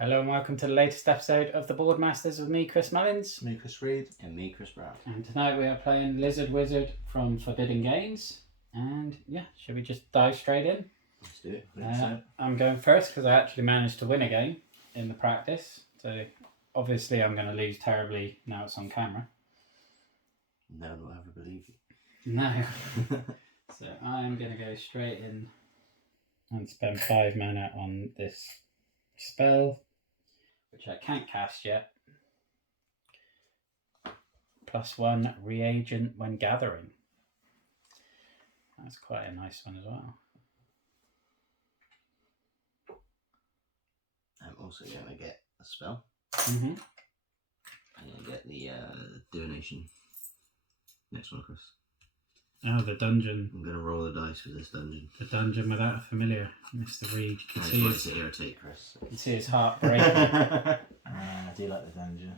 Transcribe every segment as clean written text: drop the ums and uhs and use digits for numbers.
Hello and welcome to the latest episode of the Boardmasters with me, Chris Mullins. Me, Chris Reed. And me, Chris Brown. And tonight we are playing Lizard Wizard from Forbidden Games. And yeah, should we just dive straight in? Let's do it. I'm going first because I actually managed to win a game in the practice. So obviously I'm going to lose terribly now it's on camera. No one will ever believe you. No. So I'm going to go straight in and spend 5 mana on this spell, which I can't cast yet. +1 reagent when gathering. That's quite a nice one as well. I'm also going to get a spell. Mm-hmm. I'm going to get the donation. Next one, Chris. Oh, the dungeon. I'm going to roll the dice for this dungeon. The dungeon without a familiar. Mr. Reed. You I just want to irritate Chris. You can see his heart breaking. I do like the dungeon.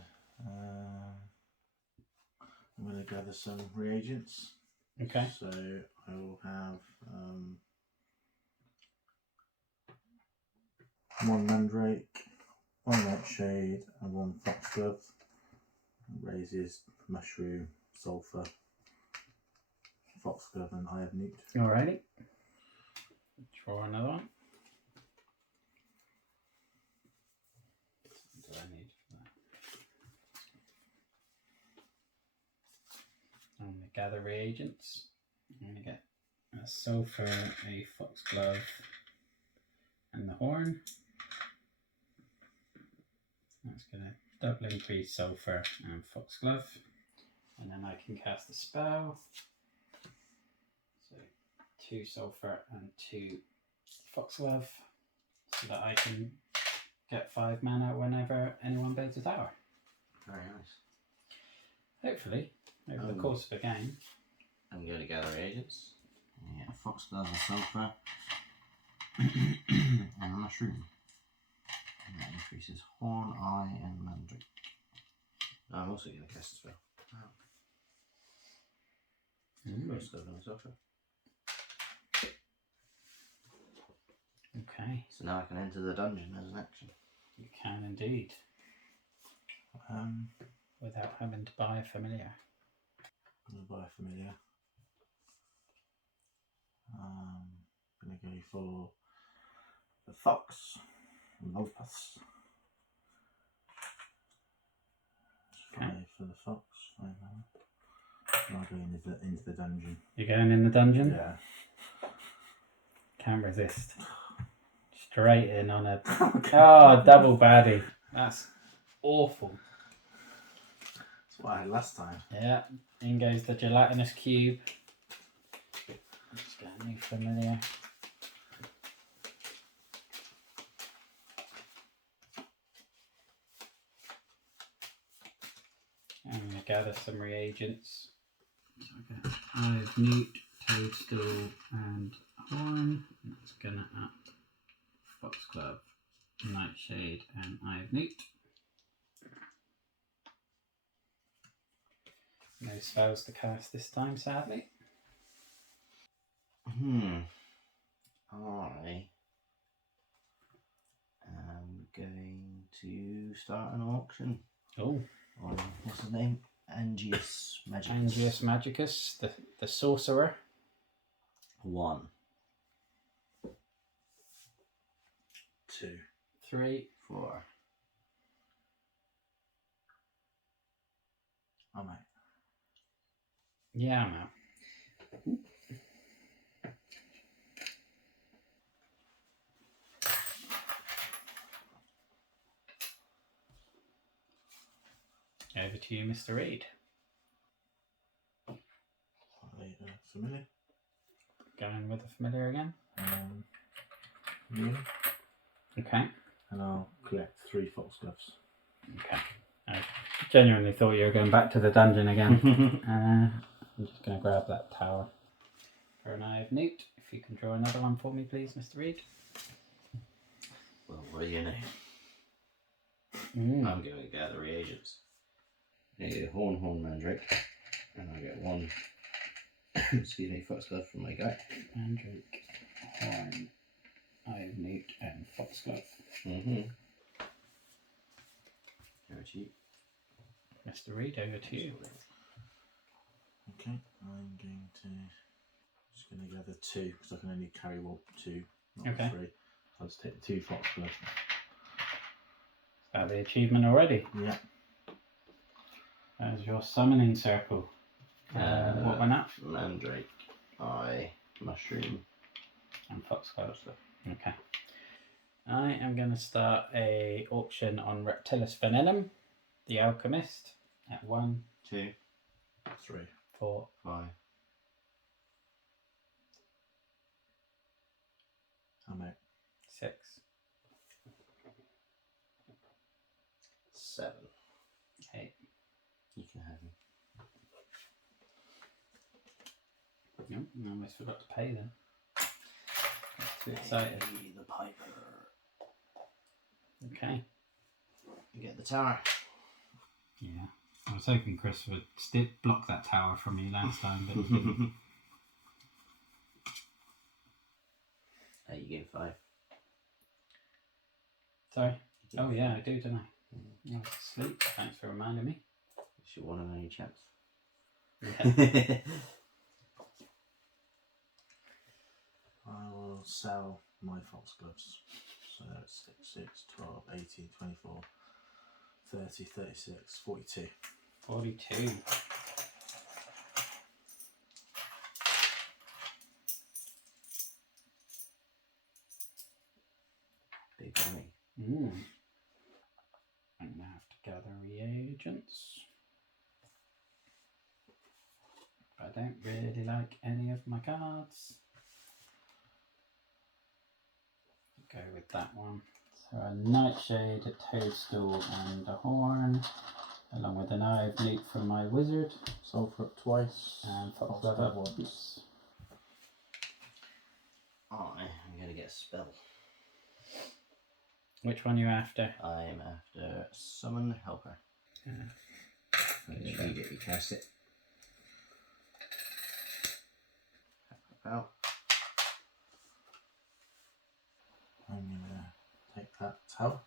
I'm going to gather some reagents. Okay. So I will have one Mandrake, one Nightshade, and one Foxglove. Raises, Mushroom, Sulphur, Foxglove, and Eye of Newt. Alrighty. Draw another one. What do I need for that? I'm going to gather reagents. I'm going to get a sulphur, a foxglove, and the horn. That's going to double increase sulphur and foxglove. And then I can cast a spell. So 2 sulphur and 2 foxglove, so that I can get 5 mana whenever anyone builds a tower. Very nice. Hopefully, over the course of a game. I'm going to gather reagents. I get a foxglove, a sulphur, and a mushroom. And that increases horn, eye, and mandrake. I'm also going to cast a spell. Foxglove and a sulphur. Okay. So now I can enter the dungeon as an action. You can indeed. Without having to buy a familiar. I'm going to buy a familiar. I'm going to go for the Fox, Vulpus. 5 for the Fox, 5 mana. I'll go into the dungeon. You're going in the dungeon? Yeah. Can't resist. Straight in on a... Oh, double baddie. That's awful. That's what I had last time. Yeah, in goes the gelatinous cube. Let's get a new familiar. I'm going to gather some reagents. So I get Eye of Newt, Toadstool, and Horn. That's going to up Foxglove, Nightshade, and Eye of Newt. No spells to cast this time, sadly. I am going to start an auction. Oh. On, what's his name? Angius Magicus. Angius Magicus, the sorcerer. 1. 2. 3. 4. I'm out. Yeah, I'm out. Over to you, Mr. Reed. Familiar. Going with the familiar again. Yeah. Okay. And I'll collect 3 Foxgloves. Okay. I genuinely thought you were going back to the dungeon again. I'm just going to grab that tower for an Eye of Newt. If you can draw another one for me, please, Mr. Reed. Well, what do you know? I'm going to gather reagents. I get a horn, mandrake, and I get 1 excuse me, foxglove from my guy. Mandrake, horn, Eye of Newt, and foxglove. to you. Mr. Reed, over to you. Okay, I'm going to just going to gather 2 because I can only carry 2, not Okay. 3. I'll just take the 2 foxgloves. Is that the achievement already? Yeah. That is your summoning circle. What went up? Mandrake, eye, mushroom, And foxglove. Okay. I am going to start a auction on Reptilis Venenum, the Alchemist, at 1, 2, 3. 4, 5. I'm out. 6. 7. 8. You can have him. Nope, I almost forgot to pay them. Too excited. Hey, the Piper. Okay. You get the tower. Yeah. I was hoping Chris would block that tower from me last time, but he didn't. You gain 5. Sorry. You gain Oh yeah, I 5. do, don't I? I was asleep. Thanks for reminding me. It's your one and only chance. Yeah. I will sell my foxgloves. So that's 6, 12, 18, 24, 30, 36, 42. 42. Big money. I'm going to have to gather reagents. I don't really like any of my cards. Go with that one. So a Nightshade, a Toadstool and a Horn, along with an Eye of Newt from my wizard. Sulphur up twice. And Foxglove Foxglove up once. once. I'm going to get a spell. Which one are you after? I'm after Summon Helper. Immediately cast it. Out. I'm going to take that tower.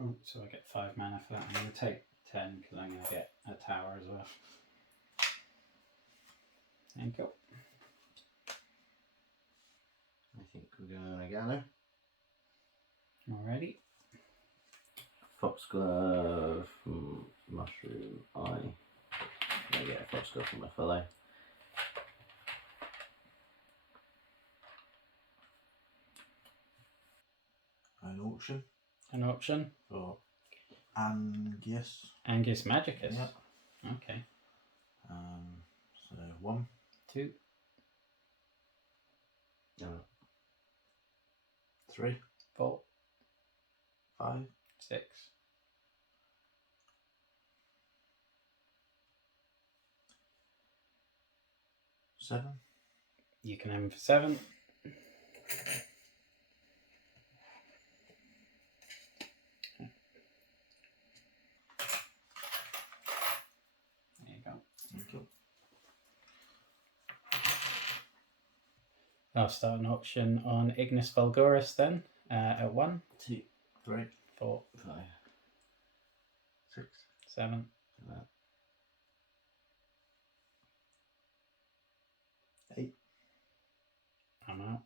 Oh, so I get 5 mana for that. I'm going to take 10 because I'm going to get a tower as well. Thank you. I think we're going to gather. Alrighty. Foxglove, mushroom, eye. I get a foxglove from my fellow. An auction An auction. for Angus. Angus Magicus. Yep. Okay. So 1, 2, 3, 4, 5, 6, 7. You can have him for 7. There you go. Thank you. I'll start an auction on Ignis Vulgaris then, at 1, 2, 3, 4, 5. 6, 7, 8. I'm out.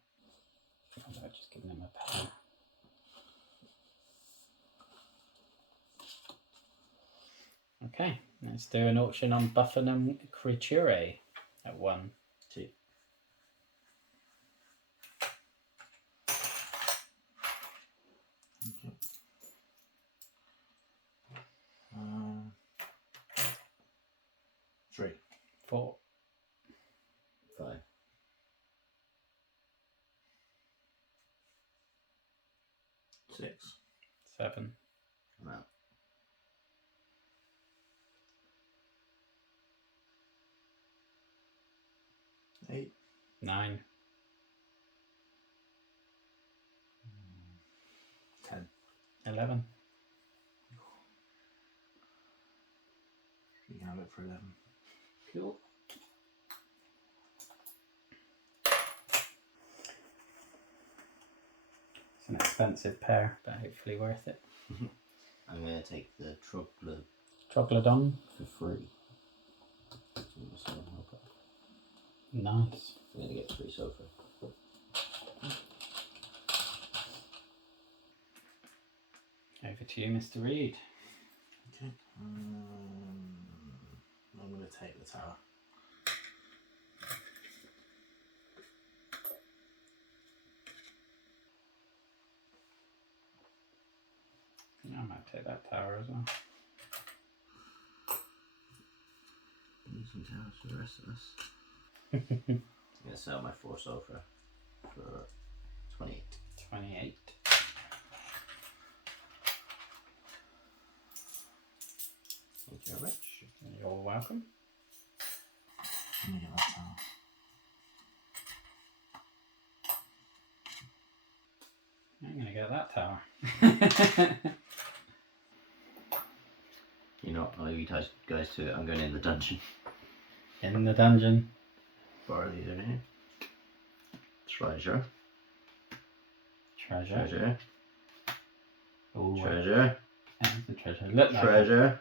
I've just given him a pen. Okay, let's do an auction on Buffinum Creature at 1, 2. Thank you. 3, 4, 5. 6, 7, I'm out. 8, 9, 10. 11, You can have it for 11. cool. It's an expensive pair, but hopefully worth it. I'm going to take the Troglodon. for free. Nice. I'm going to get 3 so far. Over to you, Mr. Reed. Okay. I'm going to take the tower. I might take that tower as well. Need some towers for the rest of us. I'm going to sell my 4 sulfur for 28. 28. Thank you very much. You're welcome. Let me get that tower. I'm going to get that tower. You know, I'll leave you guys to it. I'm going in the dungeon. In the dungeon. Borrow these in here. Treasure. Treasure. Treasure. Ooh, Treasure. there's the treasure. Look like Treasure.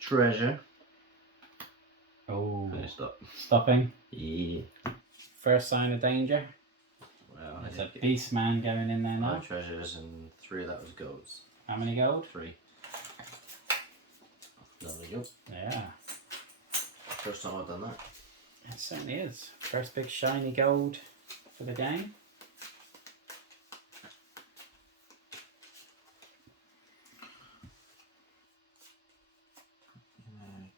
Treasure. Oh, Stop. stopping. Yeah. First sign of danger. Well, There's a beast man going in there now. 5 treasures and 3 of that was golds. How many gold? 3. Lovely job. Yeah, First time I've done that. it certainly is. First big shiny gold for the game.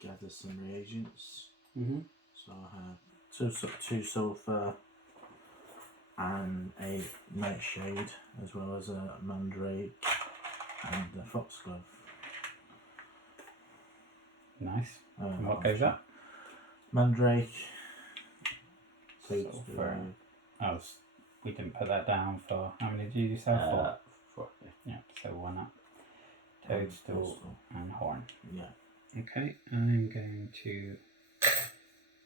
Gather some reagents. Mm-hmm. So I have 2 sulfur and a nightshade, as well as a mandrake and a foxglove. Nice. And what goes up? Mandrake. Sulfur. Oh, we didn't put that down for. How many did you sell for? 4. Yeah, so 1 up. Toadstool and horn. Yeah. Okay, I'm going to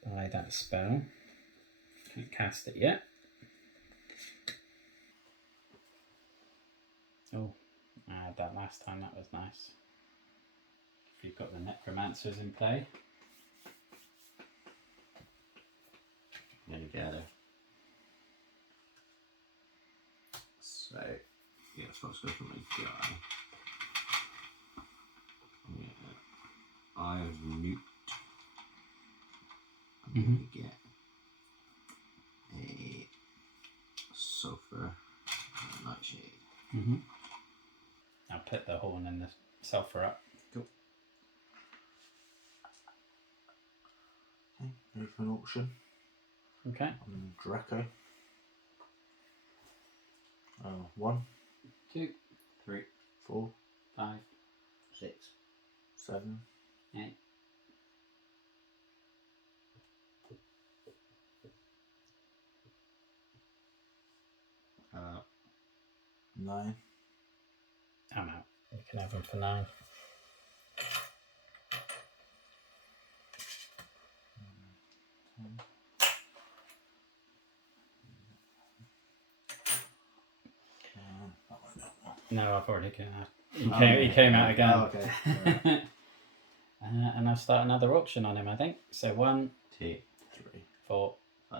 buy that spell. Can't cast it yet. Oh, I had that last time, that was nice. If you've got the necromancers in play. I'm going to gather. So, yeah, so let's go for my guy. Eye of Newt. I'm going to get a sulfur and a nightshade. Mm-hmm. I'll put the horn and the sulfur up. Cool. Okay, go for an auction. Okay. Draco. 1, 2, 3, 4, 5, 6. 7, 8. Uh, 9. I'm out. You can have them for 9. No, I've already came out. He came out again. Oh, okay. Right. And I'll start another auction on him, I think. So 1, 2, 3, 4, 5.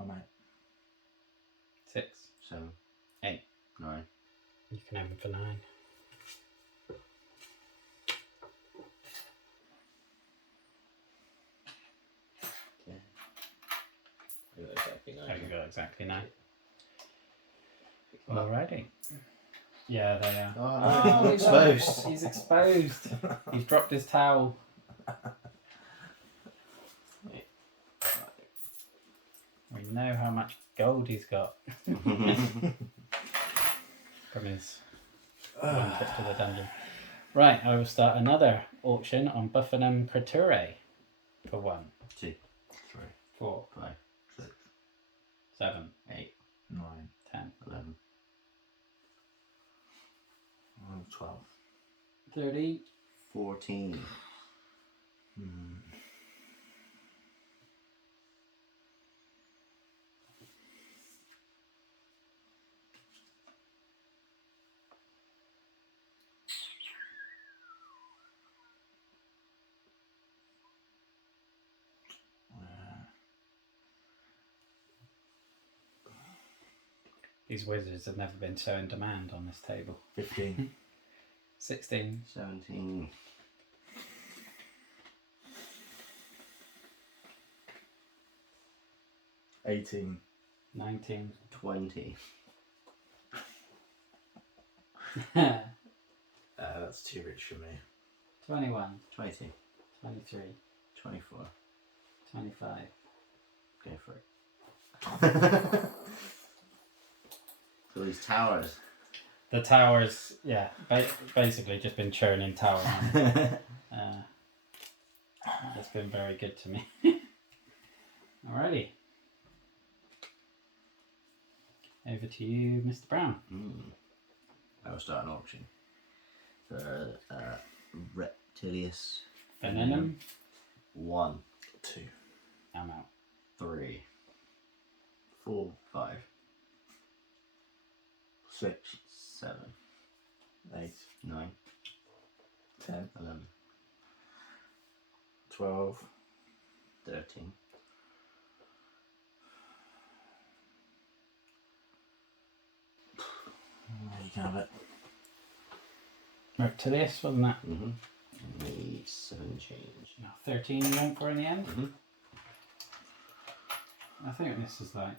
I'm out. 6, 7, 8. 9. You can have him for 9. I got exactly 9. Oh, you got exactly 9. Alrighty. Yeah, they are. Oh, no, exposed. He's exposed. He's dropped his towel. We know how much gold he's got from his one trip to the dungeon. Right, I will start another auction on Buffinum Creature for 1, 2, 3, 4, 5, 6, 7, 8, 9, 10, 11, 12. 13, 14. These wizards have never been so in demand on this table. 15. 16. 17. 18. 19. 20. That's too rich for me. 21. 22. 23. 24. 25. Go for it. So these towers. The towers, yeah, basically just been churning tower money. That's been very good to me. Alrighty. Over to you, Mr. Brown. I will start an auction for Reptilius Venenum. 1, 2. I'm out. 3, 4. 5, 6. 7, 8. 9, 10. 11, 12. 13. You can have it. Reptilius, wasn't that? Need 7 change. No, 13 you went for in the end? Mhm. I think this is like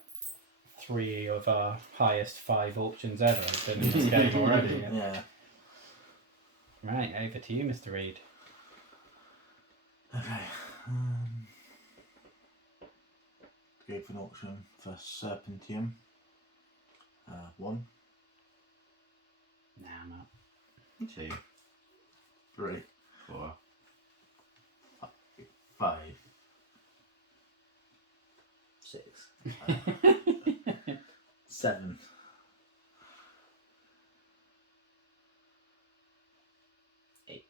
3 of our highest 5 auctions ever have been in this game already. Yeah. Right, over to you, Mr. Reed. Okay. Go for an auction for Serpentium. 1. Nah, I'm out. 2, 3. 4, 5. 6, 7. 8.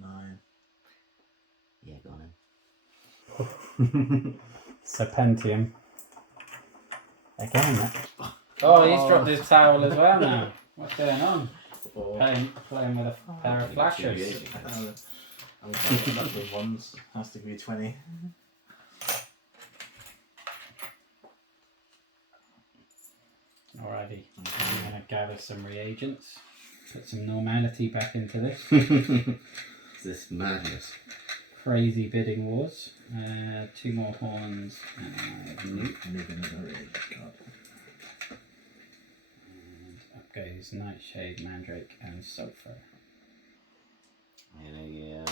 9. Yeah, go on Serpentium. Again. Oh, he's dropped his towel as well now. What's going on? 4. Playing with a pair of flashers. I'm counting up with ones. Has to be 20. Alrighty, I'm going to gather some reagents, put some normality back into this. This madness. Crazy bidding wars. 2 more horns and Newt. And up goes Nightshade, Mandrake, and Sulphur. And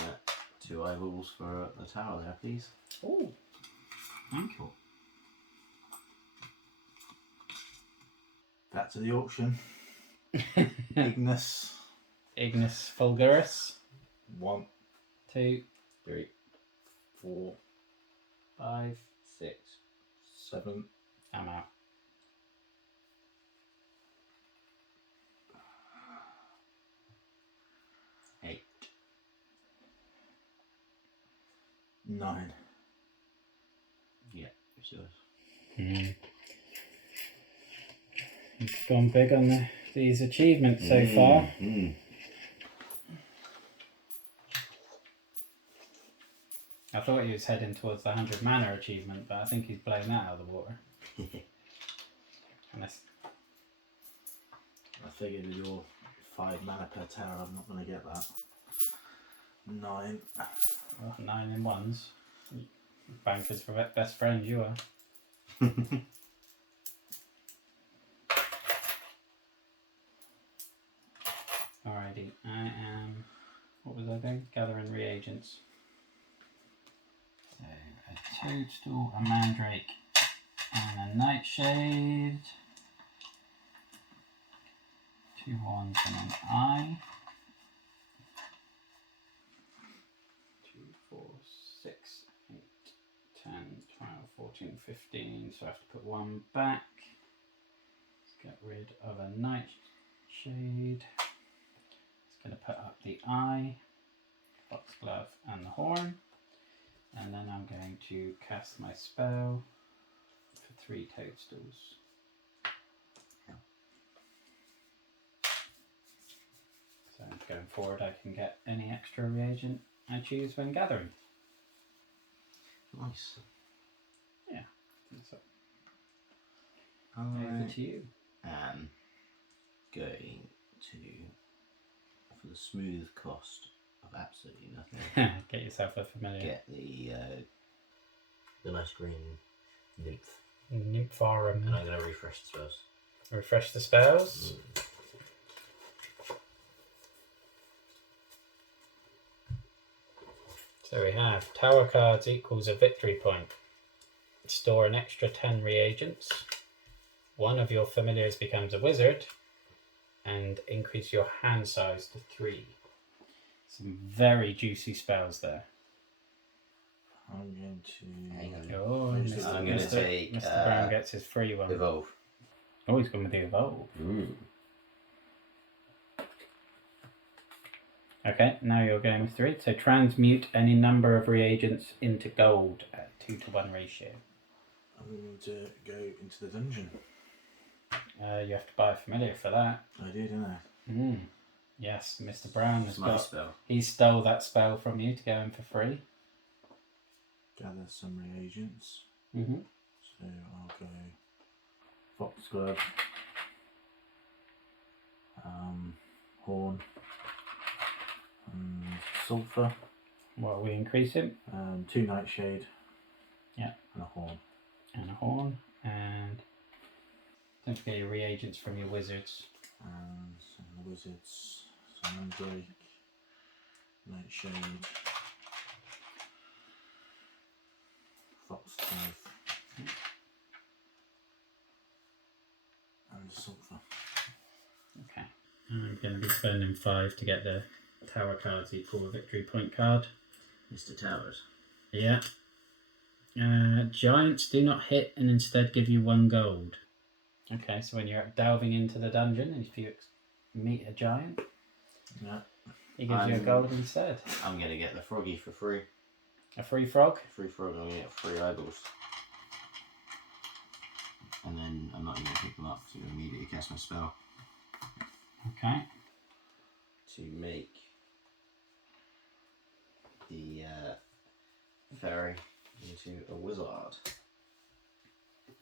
2 eyeballs for the tower there, please. Oh, thank you. Back to the auction. Ignis. Ignis Fulgurus. 1. 2, 3, 4. 5. 6, 7. I'm out. 8. 9. Yeah, it's yours. He's gone big on these achievements so far. I thought he was heading towards the 100 mana achievement, but I think he's blown that out of the water. Unless, I figured with your 5 mana per tower, I'm not going to get that. 9. well, 9 in ones. Bankers for best friends, you are. Alrighty, I am. What was I doing? Gathering reagents. So a toadstool, a mandrake, and a nightshade. 2 horns and an eye. 2, 4, 6, 8, 10, 12, 14, 15. So I have to put 1 back. Let's get rid of a nightshade. It's going to put up the eye, foxglove, and the horn. And then I'm going to cast my spell for 3 toadstools. So going forward, I can get any extra reagent I choose when gathering. Nice. Yeah, I think so. Over to you. am going to, for the smooth cost of absolutely nothing, Get yourself a familiar. get the nice green nymph. Nympharum. And I'm going to refresh the spells. Refresh the spells. So we have tower cards equals a victory point. Store an extra 10 reagents. One of your familiars becomes a wizard. And increase your hand size to 3. Some very juicy spells there. I'm going to. Hang on. Oh, I'm going to take. Mr. Brown gets his free one. Evolve. Oh, he's going with the evolve. Okay, now you're going with 3. So transmute any number of reagents into gold at 2-to-1 ratio. I'm going to go into the dungeon. You have to buy a familiar for that. I did, didn't I? Yes, Mr. Brown has My got. spell. He stole that spell from you to go in for free. Gather some reagents. Mm-hmm. So I'll go foxglove, horn, and sulphur. What are we increasing? 2 nightshade. Yeah. And a horn. And a horn. And don't forget your reagents from your wizards. And some wizards, some mandrake, nightshade, foxglove, and sulphur. Okay. I'm going to be spending 5 to get the tower cards equal a victory point card. Mr. Towers. Yeah. Giants do not hit and instead give you 1 gold. Okay, so when you're delving into the dungeon and if you meet a giant, Yeah. he gives you a gold instead. I'm going to get the froggy for free. A free frog? Free frog, I'm going to get 3 eyeballs. And then I'm not even going to pick them up to immediately cast my spell. Okay. To make the fairy into a wizard.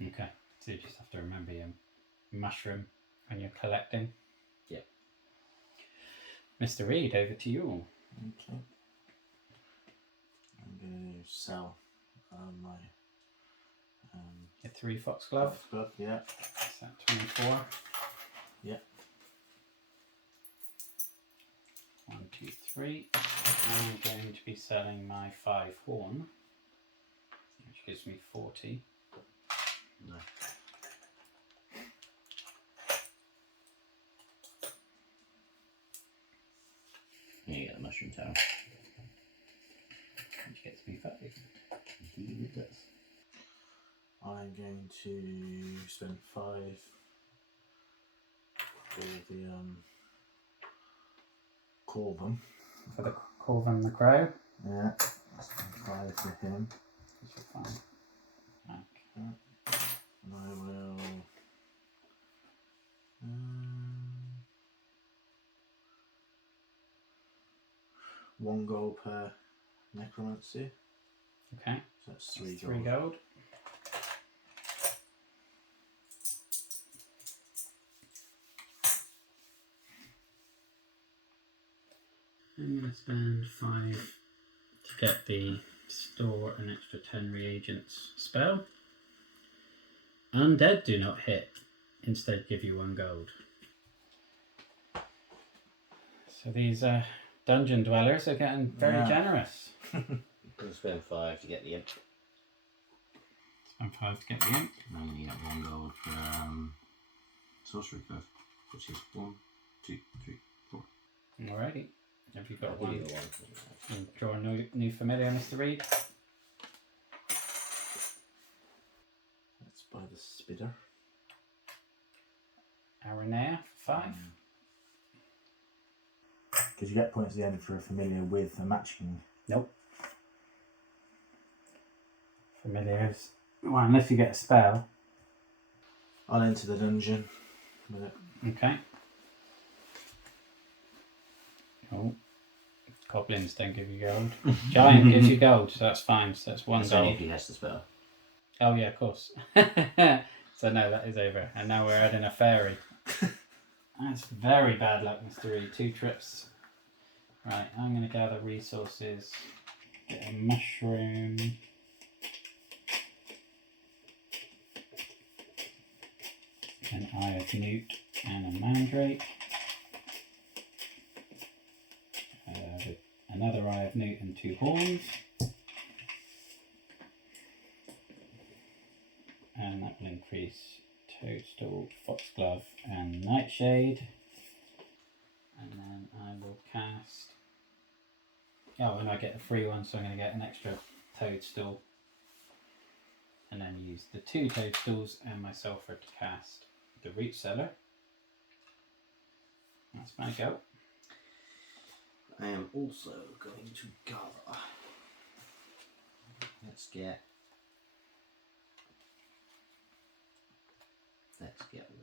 Okay, so you just have to remember your mushroom when you're collecting. Yep. Mr. Reed, over to you. Okay. I'm going to sell my Your 3 foxglove. foxglove, yeah. Is that 24? Yeah. 1, 2, 3. I'm going to be selling my 5 horn, which gives me 40. No. Here you get the mushroom tower. Which gets me 5. Indeed it does. I'm going to spend 5 for the Corvum. For the Corvin the Crow. Yeah. Spend 5 for him. Which is fine. Okay. And I will 1 gold per necromancy. Okay. So that's 3 That's gold. 3 gold. I'm going to spend 5 to get the store an extra 10 reagents spell. Undead do not hit, instead give you 1 gold. So these dungeon dwellers are getting very generous. I'm going to spend 5 to get the imp. Spend 5 to get the imp. And I'm going to get 1 gold for sorcery glove, which is 1, 2, 3, 4. Alrighty. Have you got I'll one? give you the 1. And draw a new familiar, Mr. Reed. That's by the Spidder. Aranea for 5. Because you get points at the end for a familiar with a matching. Nope. Familiars. Well, unless you get a spell. I'll enter the dungeon with it. Okay. Oh. Goblins don't give you gold. Giant gives you gold, so that's fine. So that's 1 It's only gold. if he has the spell. Oh yeah, of course. So no, that is over. And now we're adding a fairy. That's very bad luck, Mr. Reed. 2 trips. Right, I'm going to gather resources. Get a mushroom. An eye of newt and a mandrake. Another eye of newt and 2 horns. And that will increase toadstool, foxglove and nightshade. And then I will cast... Oh, and I get a free one, so I'm going to get an extra toadstool. And then use the 2 toadstools and my sulphur to cast the root cellar. That's my go. I am also going to gather. Let's get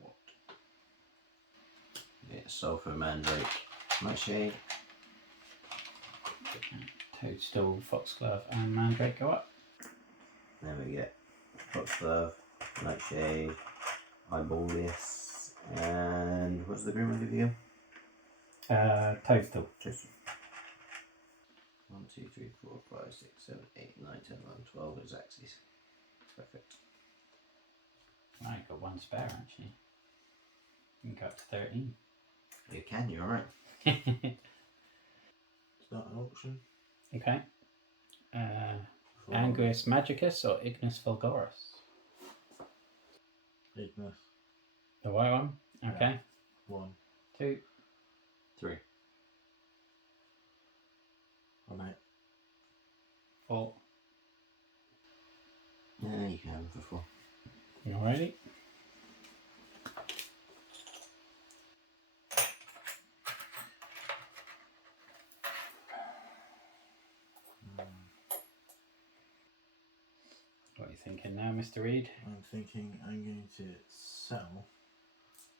what? Get sulphur, mandrake, nightshade. Toadstool, foxglove and mandrake go up. Then we get foxglove, nightshade, eyeballis, and what's the green one give you? Toadstool. Just 1, 2, 3, 4, 5, 6, 7, 8, 9, 10, 11, 12 is axes. Perfect. I got 1 spare actually. You can go up to 13. You can, you're alright. Start an auction. Okay. Anguis magicus or Ignis fulgurus? Ignis. The white one? Okay. 1. 2. 3. Oh, mate. 4. Yeah, you can have them for 4. Alrighty. What are you thinking now, Mr. Reed? I'm thinking I'm going to sell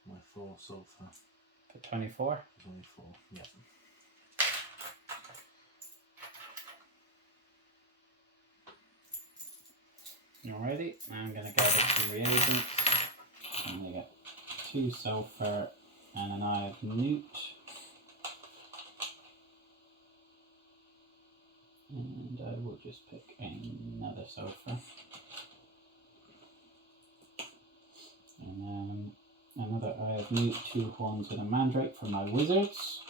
my 4 sulphur. For 24? 24, yep. Alrighty, I'm going to gather some reagents. I'm going to get 2 sulphur and an eye of newt. And I will just pick another sulphur. And then another eye of newt, 2 horns and a mandrake for my wizards.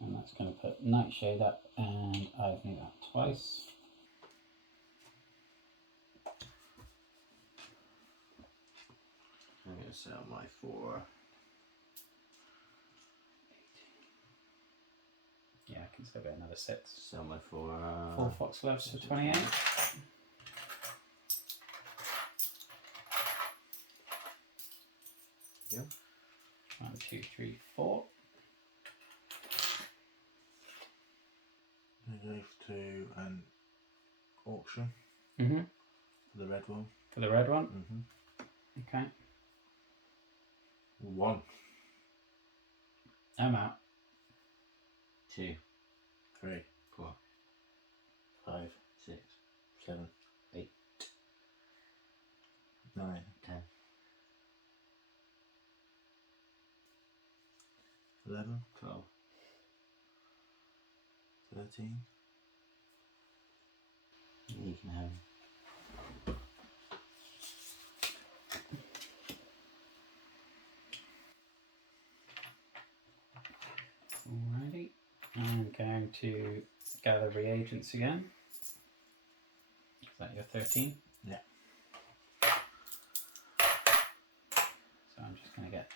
And that's going to put nightshade up and eye of newt up twice. I'm going to sell my 4. Yeah, I can still get another 6. Sell my 4. 4 foxgloves for 28. Yep. 1, 2, 3, 4. I go to an auction Mm-hmm. for the red one. For the red one? Mm-hmm. Okay. 1. I'm out. 2, 3, 4, 5, 6, 7, 8, 9, 10. 11, 12. 13. You can have. Alrighty. I'm going to gather reagents again. Is that your 13? Yeah. So I'm just going to get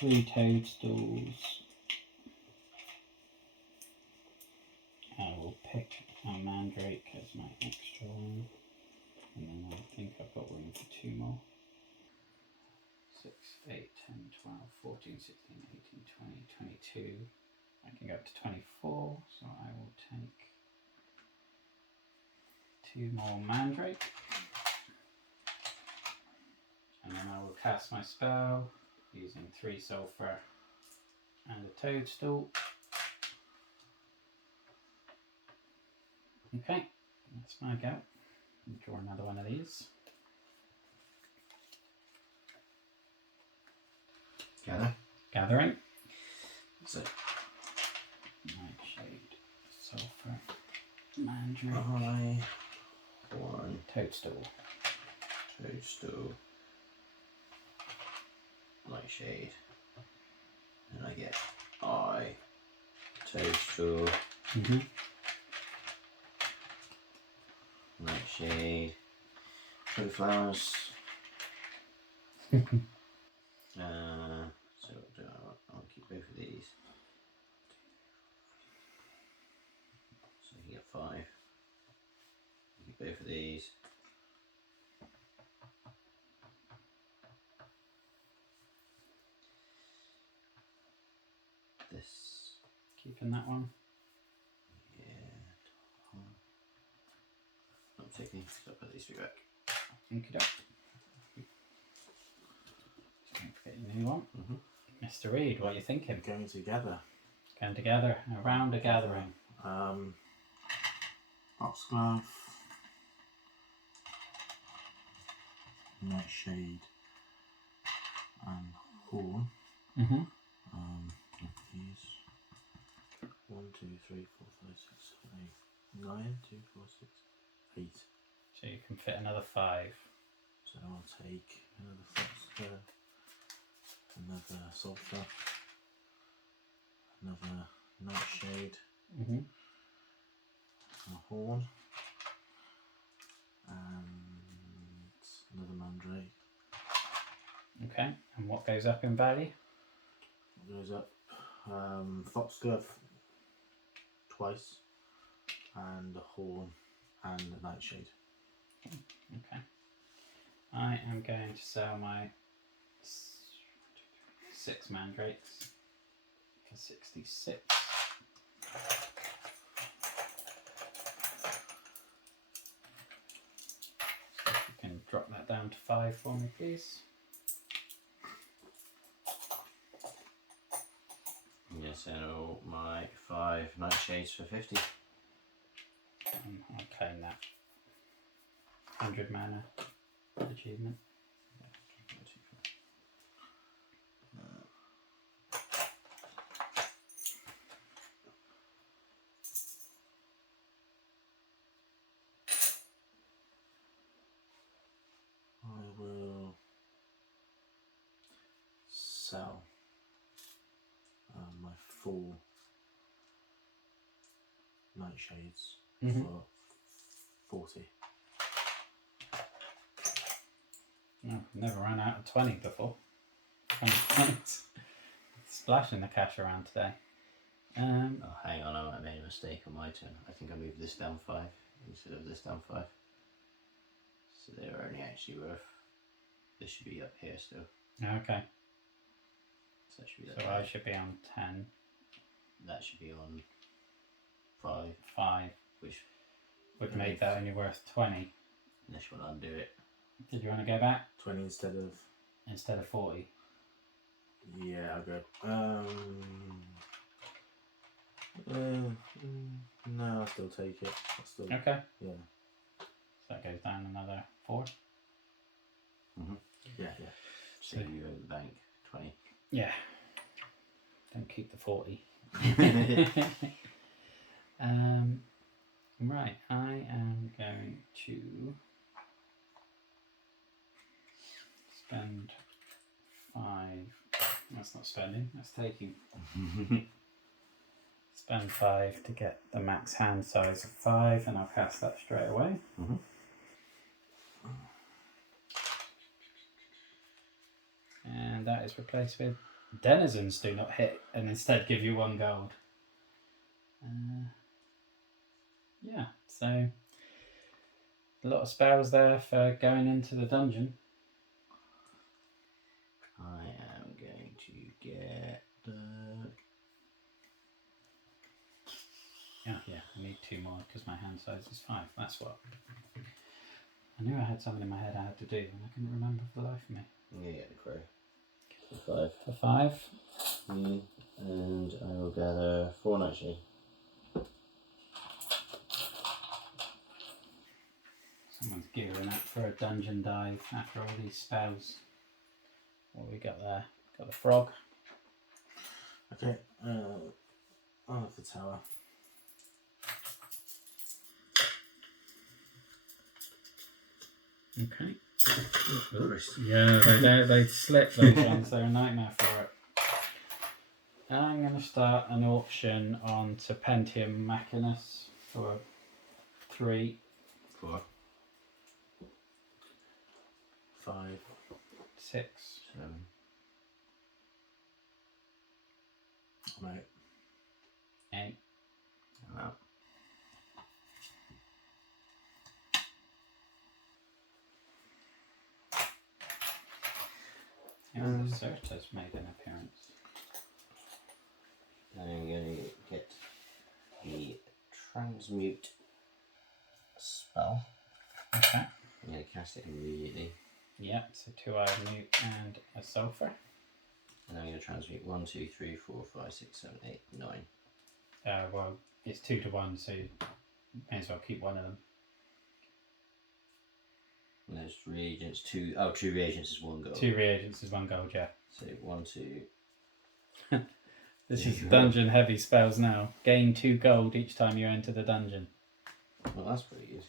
3 toadstools. I will pick a mandrake as my extra one. And then I think I've got room for 2 more. 6, 8, 10, 12, 14, 16, 18, 20, 22. I can go up to 24, so I will take 2 more mandrake. And then I will cast my spell using 3 sulphur and a toadstool. Okay, that's my go. Draw another one of these. Gathering. So Nightshade, sulfur, mandrake, one toadstool. Nightshade, and I get toadstool, Nightshade, tree flowers. So I'll keep both of these. So you get 5. Keep both of these. This. Keeping that one. Yeah. Not taking. So I'll put these 3 back. Okie doke. Don't forget your new one. Mr. Reed, what are you thinking? Going together. Going together, around a gathering. Foxglove, Nightshade, and Horn. These 1, 2, 3, 4, 5, 6, 7, 8, 9, 2, 4, 6, 8. So you can fit another 5. So I'll take another Foxglove, another Sulphur, another Nightshade, a Horn, and another Mandrake. Okay, and what goes up in value? Goes up Foxglove twice, and a Horn, and a Nightshade. Okay. I am going to sell my 6 mandrakes for 66. So if you can drop that down to 5 for me, please. Yes, so my 5 Nightshades for 50. I'll claim that 100 mana achievement. I will sell my 4 Nightshades for 40. No, never ran out of 20 before. 20 points. Splashing the cash around today. Oh, hang on, I made a mistake on my turn. I think I moved this down 5 instead of this down 5. So they're only actually worth. This should be up here still. Okay. So that should be. So I should be on 10. That should be on 5. 5. Which would make that only worth 20. Unless you want to undo it. Did you want to go back? 20 instead of 40. Yeah, I'll go. No, I'll still take it. Okay. Yeah. So that goes down another 4. Yeah. So you owe the bank 20. Yeah. Don't keep the 40. Right, I am going to spend 5. That's not spending, that's taking. Spend 5 to get the max hand size of 5, and I'll cast that straight away. And that is replaced with denizens do not hit and instead give you 1 gold. Yeah, so a lot of spells there for going into the dungeon. I am going to get the. Yeah, I need 2 more because my hand size is 5. That's what. I knew I had something in my head I had to do and I couldn't remember for the life of me. Yeah, the crow. For 5. For 5? And I will gather 4 nightshade. Everyone's gearing up for a dungeon dive after all these spells. What we got there? Got the frog. Okay, I'll have the tower. Okay. Yeah, they slip those ones. They're a nightmare for it. I'm going to start an auction on Serpentium Machinus for 3, 4, 5, 6. 7. I'm out. 8. I'm out. And the Certa's made an appearance. I'm going to get the transmute spell. Okay. I'm going to cast it immediately. Yeah, so 2 iron mute and a sulphur. And I'm going to transmute 1, 2, 3, 4, 5, 6, 7, 8, 9. Well, it's 2 to 1, so you may as well keep one of them. And there's reagents, 2 reagents is 1 gold. 2 reagents is 1 gold, yeah. So 1, 2. This is dungeon heavy spells now. Gain 2 gold each time you enter the dungeon. Well, that's pretty good.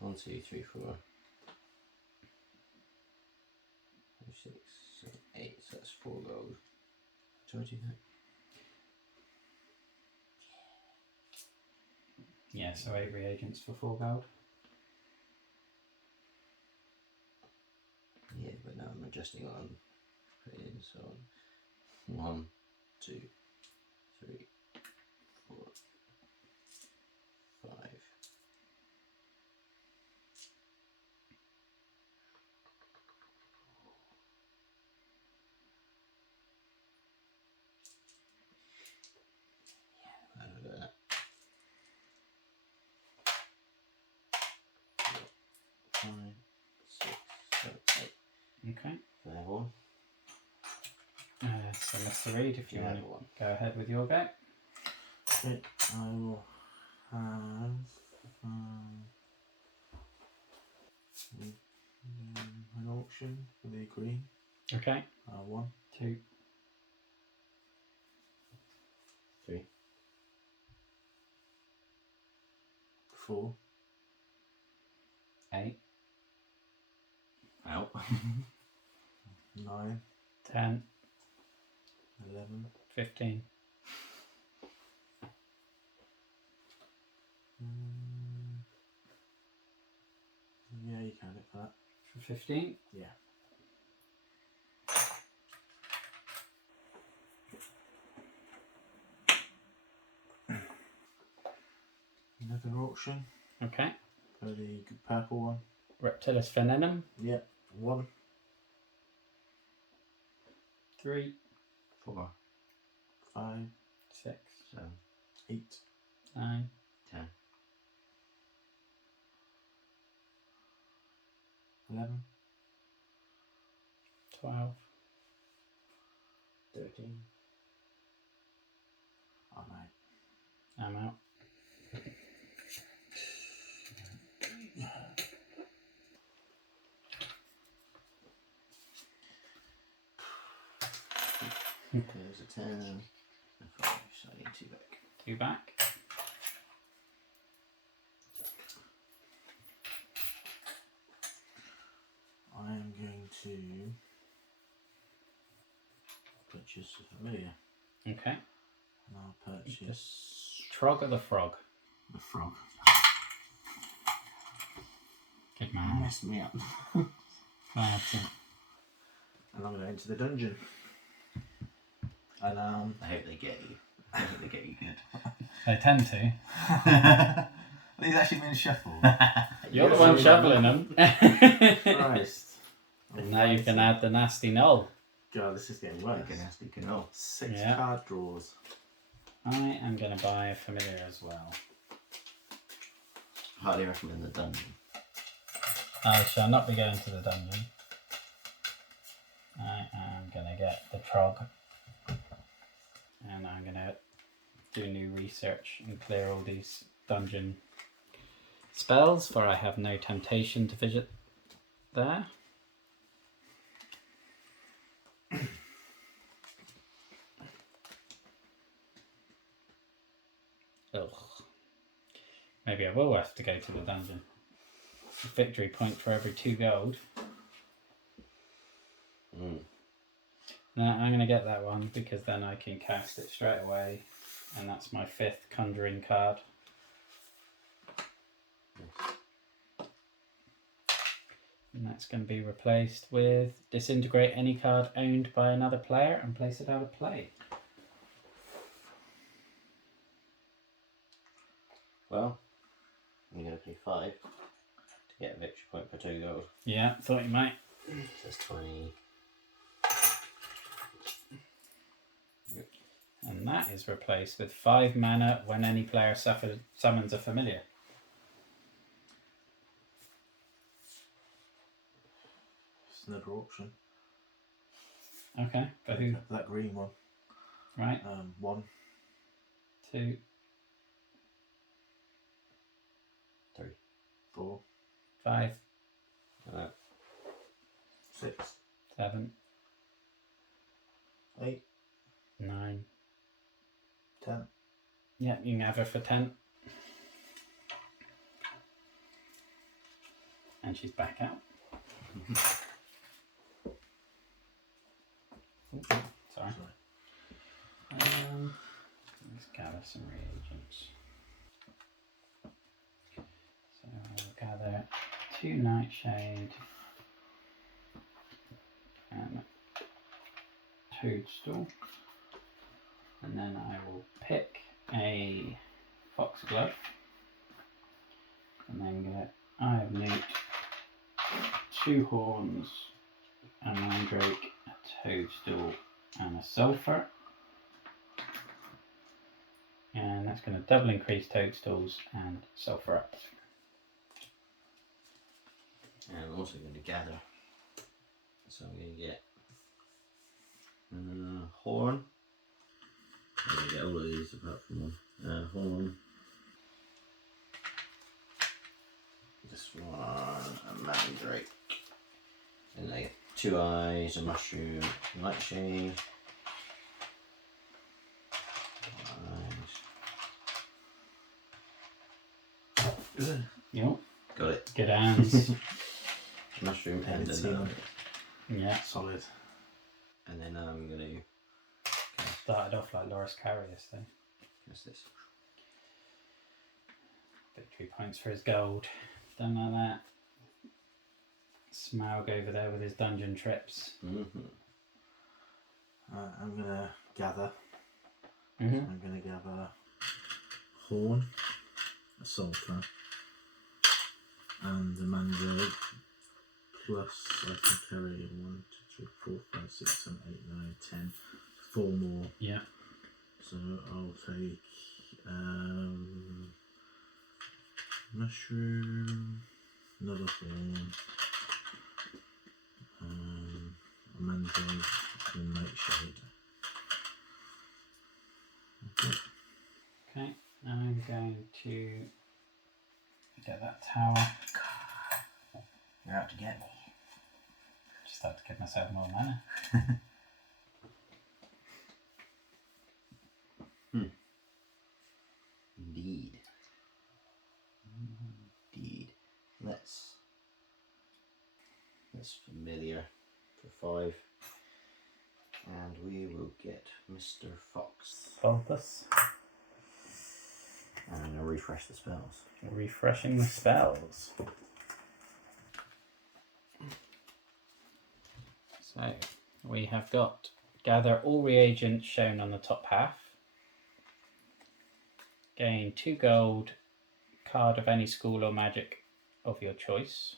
1, 2, 3, 4, 5, 6, 7, 8. So that's 4 gold. Do I do that? Yeah, so 8 reagents for 4 gold. Yeah, but now I'm adjusting what I'm putting in. So 1, 2, 3, 4, 5. Yeah, look at that. 4, 5, 6, 7, 8. Okay. So I have 1. So Mr. Reed, if you Yeah, want to one. go ahead with your go. Okay, I will have an auction for the green. Okay. 1, 2, 3, 4, 8, out. 9, 10, 11. 15. Yeah, you can have it for that. For 15. Yeah. Another auction Okay. for the purple one. Reptilis Venenum. Yep, 1, 3, 4, 5, 6, 7, 8, 9, 10, 11, 12. 13. I'm out. I'm out. There's a 10, a 5, so I need 2 back. 2 back. I am going to purchase a familiar. Okay. And I'll purchase Trog or the frog? the frog. Good man. Messed me up. That's it. And I'm going to enter the dungeon. And I hope they get you. I hope they get you good. They tend to. These actually been shuffled. You're the one shoveling them. Christ. And now you can add the nasty null. God, this is getting worse. Like a nasty canal. 6 Yeah. card draws. I am going to buy a familiar as well. Highly recommend the dungeon. I shall not be going to the dungeon. I am going to get the Trog. And I'm going to do new research and clear all these dungeon spells, for I have no temptation to visit there. Ugh. Maybe I will have to go to the dungeon. A victory point for every 2 gold. No, I'm going to get that one because then I can cast it straight away, and that's my 5th conjuring card. And that's going to be replaced with disintegrate any card owned by another player and place it out of play. Well, I'm going to pay 5 to get a victory point for 2 gold. Yeah, thought you might. So that's 20. And that is replaced with 5 mana when any player summons a familiar. It's another auction. Okay, for who? That green one. Right. 1, 2, 3, 4, 5, 6, 7, 8, 9. 10. Yeah, you can have her for 10. And she's back out. Sorry. Let's gather some reagents. So I'll gather 2 Nightshade and Toadstool. And then I will pick a Foxglove. And then get Eye of Newt, 2 Horns, a Mandrake, a Toadstool, and a Sulphur. And that's going to double increase Toadstools and Sulphur up. And I'm also going to gather. So I'm going to get Horn. I'm going to get all of these apart from one. Horn. This one, a Mandrake. And I get 2 eyes, a mushroom, nightshade. Good. Yep. Got it. Good hands. Mushroom and It's then Yeah. solid. and then I'm going to Started off like Loris Carius though. cast this. Victory points for his gold. Done like that. Smaug over there with his dungeon trips. I'm going to gather. Mm-hmm. So I'm going to gather Horn, a Sulphur, and a Mandrake. Plus, I can carry 1, 2, 3, 4, 5, 6, 7, 8, 9, 10. 4 more. Yeah. So I'll take mushroom, another horn, a mandrake, and nightshade. Okay. Okay. I'm going to get that tower. You're out to get me. Just have to give myself more mana. Indeed. Let's familiar for 5. And we will get Mr. Fox. Bulbous. And I'll refresh the spells. Refreshing the spells. So we have got gather all reagents shown on the top half. Gain 2 gold, card of any school or magic of your choice.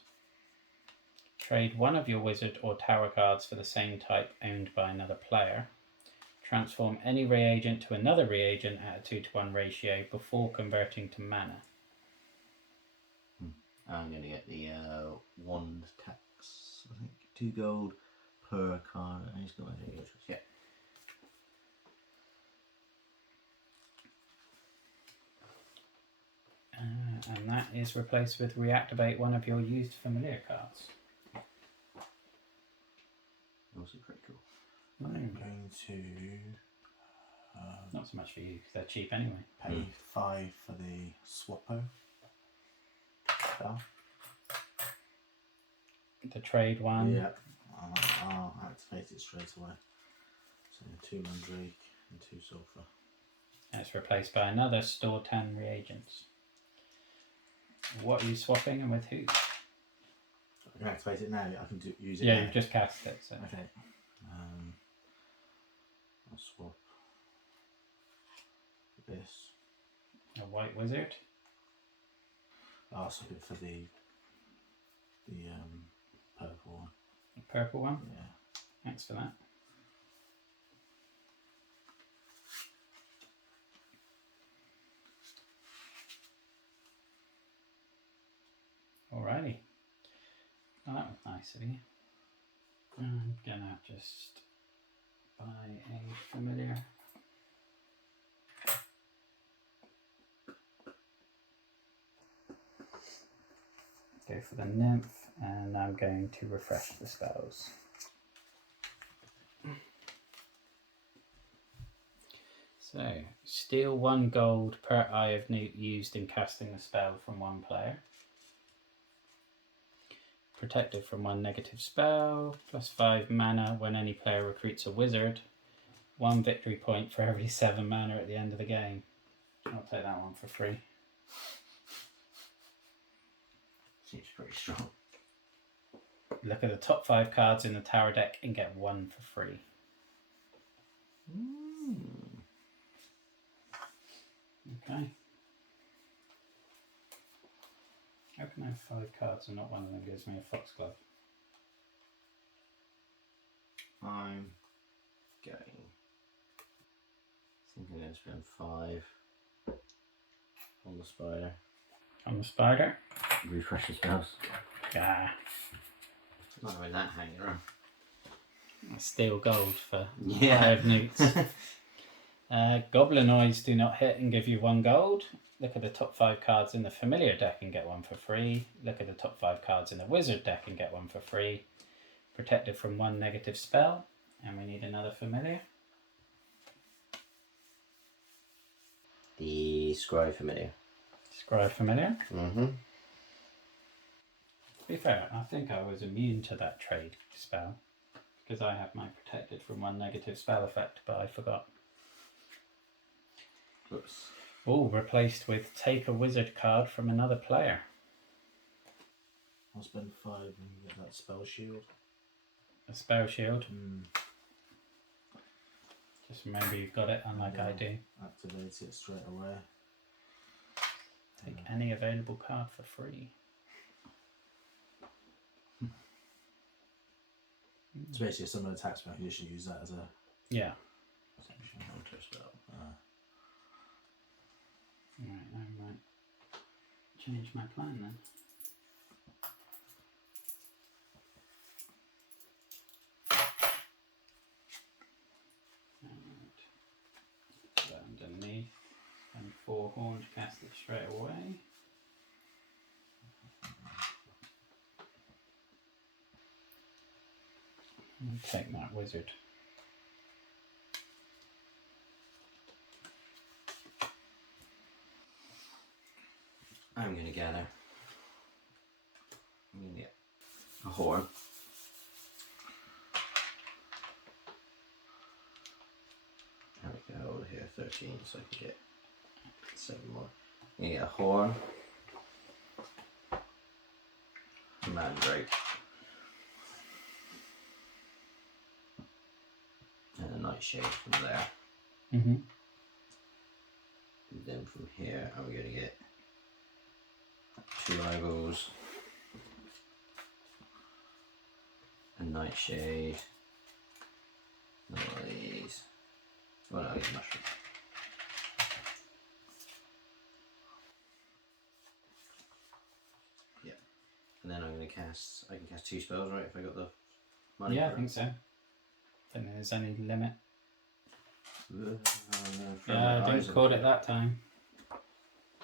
Trade 1 of your wizard or tower cards for the same type owned by another player. Transform any reagent to another reagent at a 2-to-1 ratio before converting to mana. I'm going to get the wand tax, I think 2 gold per card. And he's got my choice. Yeah. And that is replaced with reactivate one of your used familiar cards. Also pretty cool. I'm going to Not so much for you because they're cheap anyway. pay 5 for the Swappo spell. The trade one. Yeah, I'll activate it straight away. So 2 Mandrake and 2 Sulphur. And it's replaced by another store 10 reagents. What are you swapping and with who? I can activate it now. I can use it. Yeah, now. you've just cast it. So. Okay. I'll swap this. A white wizard. I'll swap it for the purple one. The purple one. Yeah. Thanks for that. Alrighty. Well, that was nice of you. I'm gonna just buy a familiar. Go for the nymph, and I'm going to refresh the spells. So, steal 1 gold per Eye of Newt used in casting the spell from one player. Protected from 1 negative spell, plus 5 mana when any player recruits a wizard. 1 victory point for every 7 mana at the end of the game. I'll take that one for free. Seems pretty strong. Look at the top 5 cards in the tower deck and get 1 for free. Okay. How can I have 5 cards and not one of them gives me a foxglove? I'm going. I think I'm going to spend 5 on the spider. On the spider? Refresh the spells. Yeah. Not having that hanging around. Steal gold for Yeah. 5 newts. Goblinoids do not hit and give you 1 gold. Look at the top 5 cards in the familiar deck and get 1 for free. Look at the top 5 cards in the wizard deck and get 1 for free. Protected from 1 negative spell. And we need another familiar. The Scry Familiar. Scry familiar. Mm-hmm. To be fair, I think I was immune to that trade spell. Because I have my protected from 1 negative spell effect, but I forgot. Oops. Oh, replaced with take a wizard card from another player. I'll spend 5 and get that spell shield. A spell shield. Mm. Just remember you've got it, unlike I do. Activate it straight away. Take any available card for free. So basically, if someone attacks me, I can just use that as a Yeah. Counter spell. Right, I might change my plan then. Right. Put that underneath. And 4 horns, cast it straight away. And take that wizard. I'm going to gather. I'm going to get a horn. How we go over here? 13, so I can get 7 more. I'm going to get a horn. A mandrake. And a nightshade from there. Mm-hmm. And then from here, I'm going to get 2 eyeballs, a nightshade, one of these, well, no, these mushrooms. Yeah, and then I'm going to cast, I can cast 2 spells, right, if I got the money? Yeah, I for think it? so. Don't think there's any limit. No, Yeah, I didn't call it that time.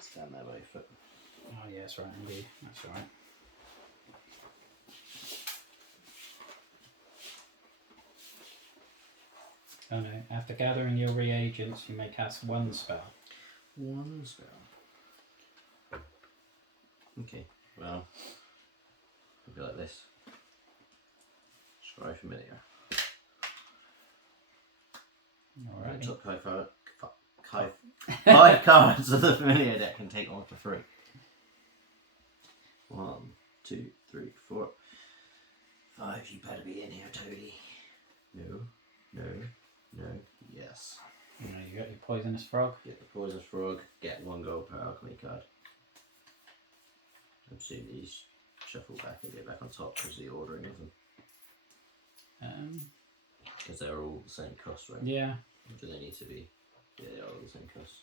Stand there by your foot. Oh yes, right, indeed. That's right. Oh no, after gathering your reagents, you may cast one spell. One spell. Okay, well, it'll be like this. Scry familiar. Alright. Top five cards of the familiar deck can take one for free. 1, 2, 3, 4, 5. You better be in here, Toadie. No, no, no, yes. You got your poisonous frog. Get the poisonous frog, get 1 gold per alchemy card. I'm assuming these shuffle back and get back on top because of the ordering of them. Because they're all the same cost, right? Yeah. Do they need to be? Yeah, they are all the same cost.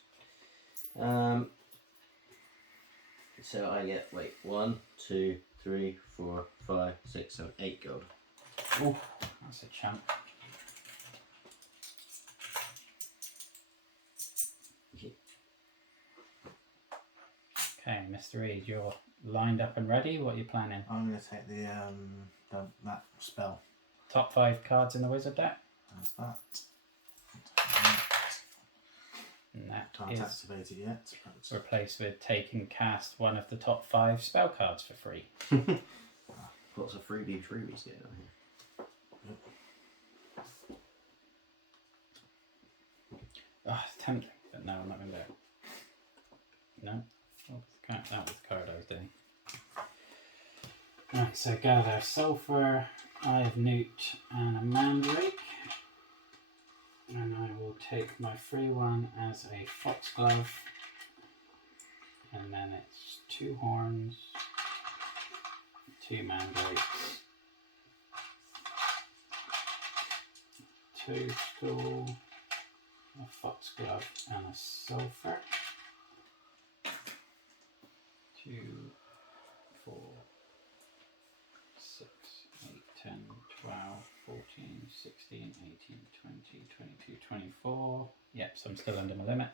So I get, 1, 2, 3, 4, 5, 6, 7, 8 gold. Oh, that's a champ. Okay, Mr. Reed, you're lined up and ready. What are you planning? I'm going to take that spell. Top 5 cards in the wizard deck. That's that. And that Can't is activate it yet. replaced with take and cast one of the top 5 spell cards for free. Lots of freebies going on here. Oh, it's tempting, but no, I'm not going to do it. No, that was the card I was doing. Right, so gather sulphur, Eye of Newt, and a mandrake. And I will take my free one as a foxglove. And then it's 2 horns, 2 mandrakes, 2 stool, a foxglove, and a sulphur. 2, 4, 6, 8, 10, 12, 14, 16, 18, 20, 22, 24. Yep, so I'm still under my limit.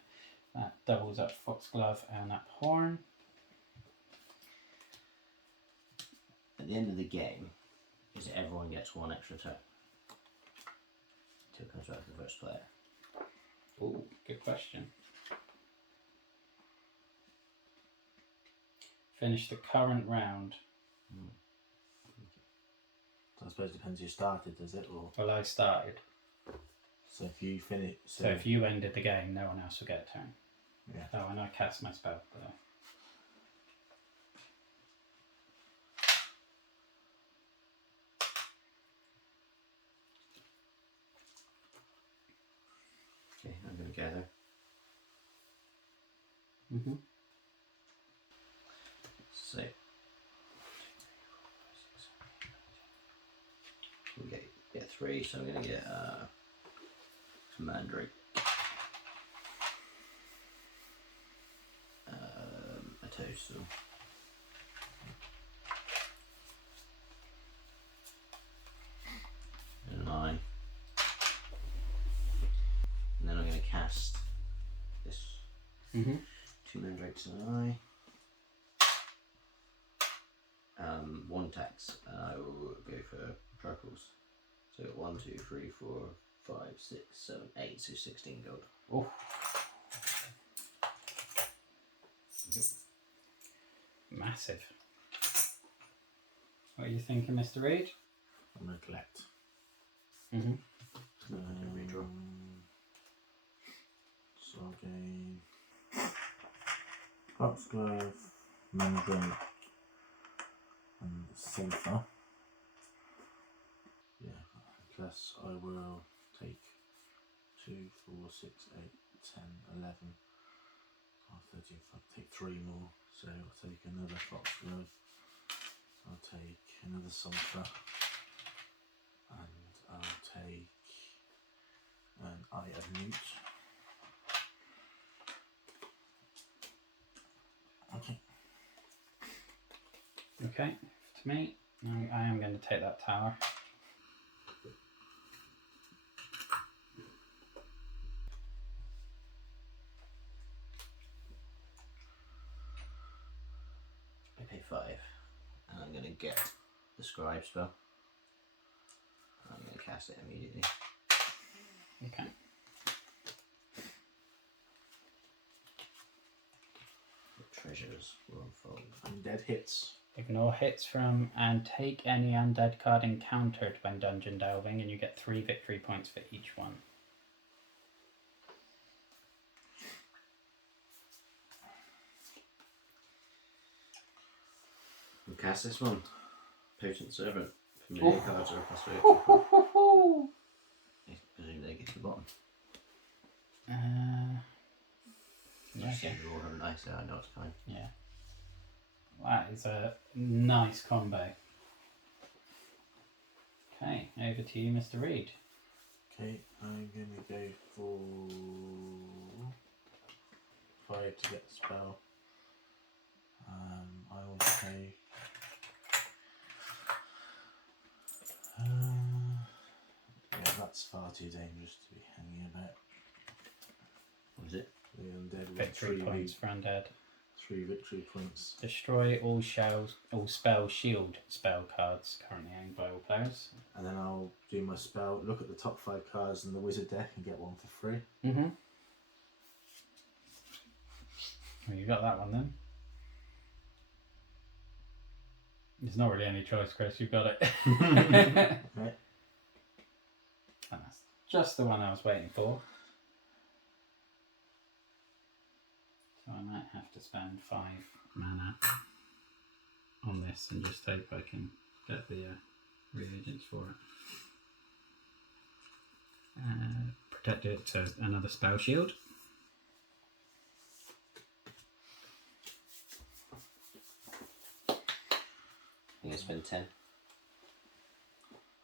That doubles up foxglove and up horn. At the end of the game, is it everyone gets 1 extra turn? Until it comes back to the first player. Oh, good question. Finish the current round. So I suppose it depends who started, does it? Or Well, I started. so if you finish, So if you ended the game, no one else will get a turn. Yeah. Oh, and I cast my spell. But Okay, I'm going to gather. So we get 3, so I'm going to get some mandrake, a toadstool, and an eye, and then I'm going to cast this 2 mandrakes and an eye. 1 tax, and I will go for purples. So 1, 2, 3, 4, 5, 6, 7, 8, so 16 gold. oh, massive. What are you thinking, Mr. Reed? I'm going to collect. Redraw. So I'll gain foxglove, mandrake, and sulphur. Yeah, plus I will take 2, 4, 6, 8, 10, 11, 12, 13, I'll take 3 more, so I'll take another foxglove, I'll take another sulphur, and I'll take an Eye of Newt. Okay. Okay, to me, I am going to take that tower. I'm going to get the scribe spell. I'm going to cast it immediately. Okay. The treasures will unfold. Undead hits. Ignore hits from and take any undead card encountered when dungeon delving, and you get 3 victory points for each one. We'll cast this one. Potent Servant. Familiar cards are a plus victory. I presume they get to the bottom. Yeah, okay. You all have a nice I know it's fine. Yeah. That is a nice combo. Okay, over to you, Mr. Reed. Okay, I'm going to go for 5 to get the spell. I will take. Yeah, that's far too dangerous to be hanging about. What was it? The undead with Victory points for undead. 3 victory points. Destroy all spell shield spell cards currently owned by all players. And then I'll do my spell, look at the top 5 cards in the wizard deck and get one for free. Mm-hmm. Well, you got that one then. There's not really any choice, Chris. You've got it. Right. And that's just the one I was waiting for. So I might have to spend 5 mana on this and just hope I can get the reagents for it. Protect it to another spell shield. I'm going to spend 10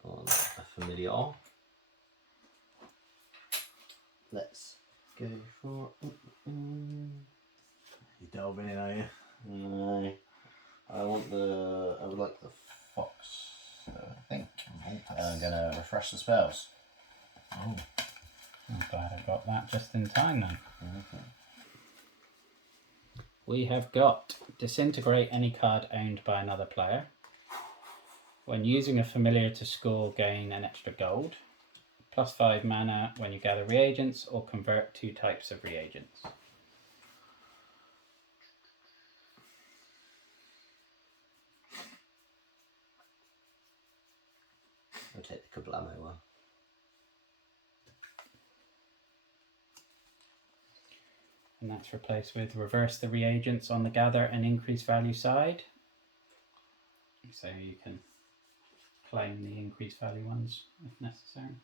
on a familiar. Let's go for. You delving in, are you? No, I would like the fox. So I think I'm going to refresh the spells. Oh, I'm glad I got that just in time then. Okay. We have got disintegrate any card owned by another player. When using a familiar to score, gain an extra gold. Plus 5 mana when you gather reagents or convert 2 types of reagents. I'll take the Kablamo one. And that's replaced with reverse the reagents on the gather and increase value side. So you can claim the increased value ones if necessary.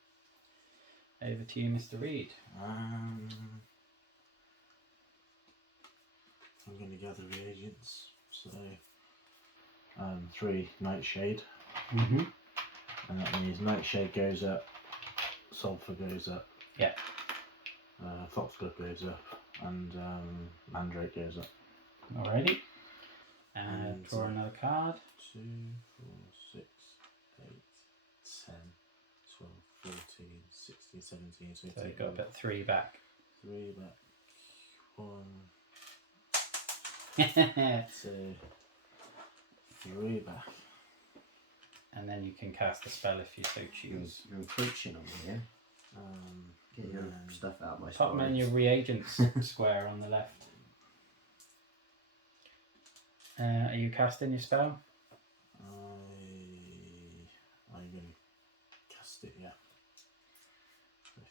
Over to you, Mr. Reed. I'm going to gather reagents. So 3 Nightshade. Mm-hmm. And that means Nightshade goes up, Sulphur goes up. Yeah. Foxglove goes up, and Mandrake goes up. Alrighty. And Draw another card. 2, 4, 6, 8, 10, 12, 14, 16, 17. So So you got about 3 back. 3 back. 1, And 2, 3 back. then you can cast a spell if you so choose. You're encroaching on me here. Get your and stuff out of my Top storage. menu reagents square on the left. Are you casting your spell? I'm going to cast it, yeah.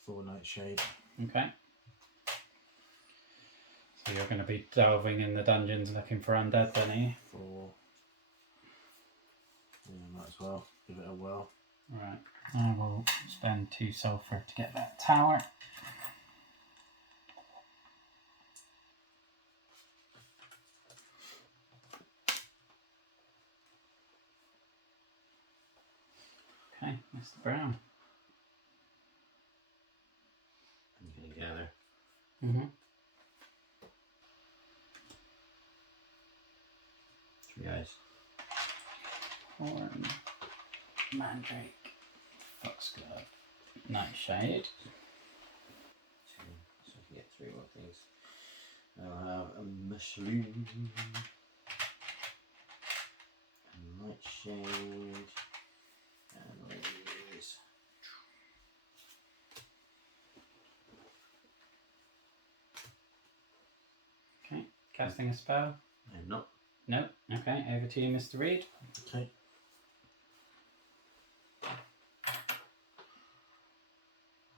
4 Nightshade. Okay. So you're going to be delving in the dungeons looking for undead then, are you? 4. Yeah, might as well give it a whirl. Right. I will spend 2 sulphur to get that tower. Okay, Mr. Brown. I'm going to gather. Mm-hmm. 3 eyes. Horn, Mandrake, Foxglove, Nightshade. 2. So I can get 3 more things. I'll have a mushroom. A nightshade. exchange. And I'll use. Okay, casting a spell. I'm not. No. Okay, over to you, Mr. Reed. Okay.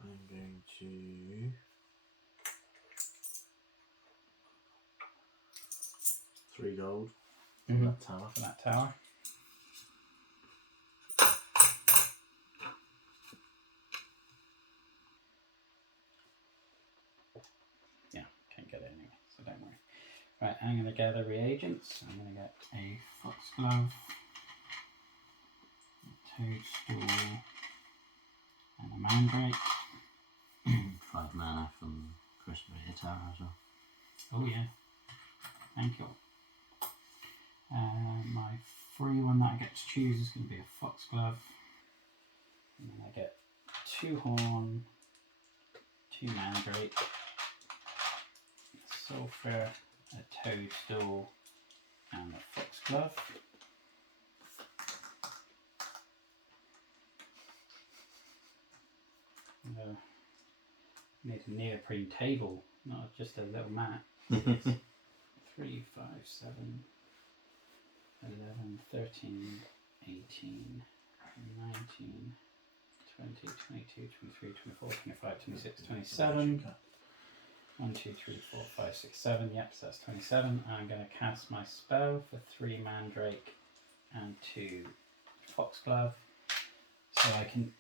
I'm going to 3 gold from that tower. For that tower. Yeah, can't get it anyway, so don't worry. Right, I'm going to gather reagents. I'm going to get a foxglove, a toadstool, and a mandrake. 5 mana from Chris Maria Tower as well. Oh yeah, thank you. My free one that I get to choose is going to be a foxglove. And then I get 2 horn, 2 mandrake, a sulphur, a toadstool, and a foxglove. Need a neoprene table, not just a little mat. 3, 5, 7, 11, 13, 18, 19, 20, 22, 23, 24, 25, 26, 27. 1, 2, 3, 4, 5, 6, 7. Yep, so that's 27. I'm going to cast my spell for 3 mandrake and 2 foxglove. So I can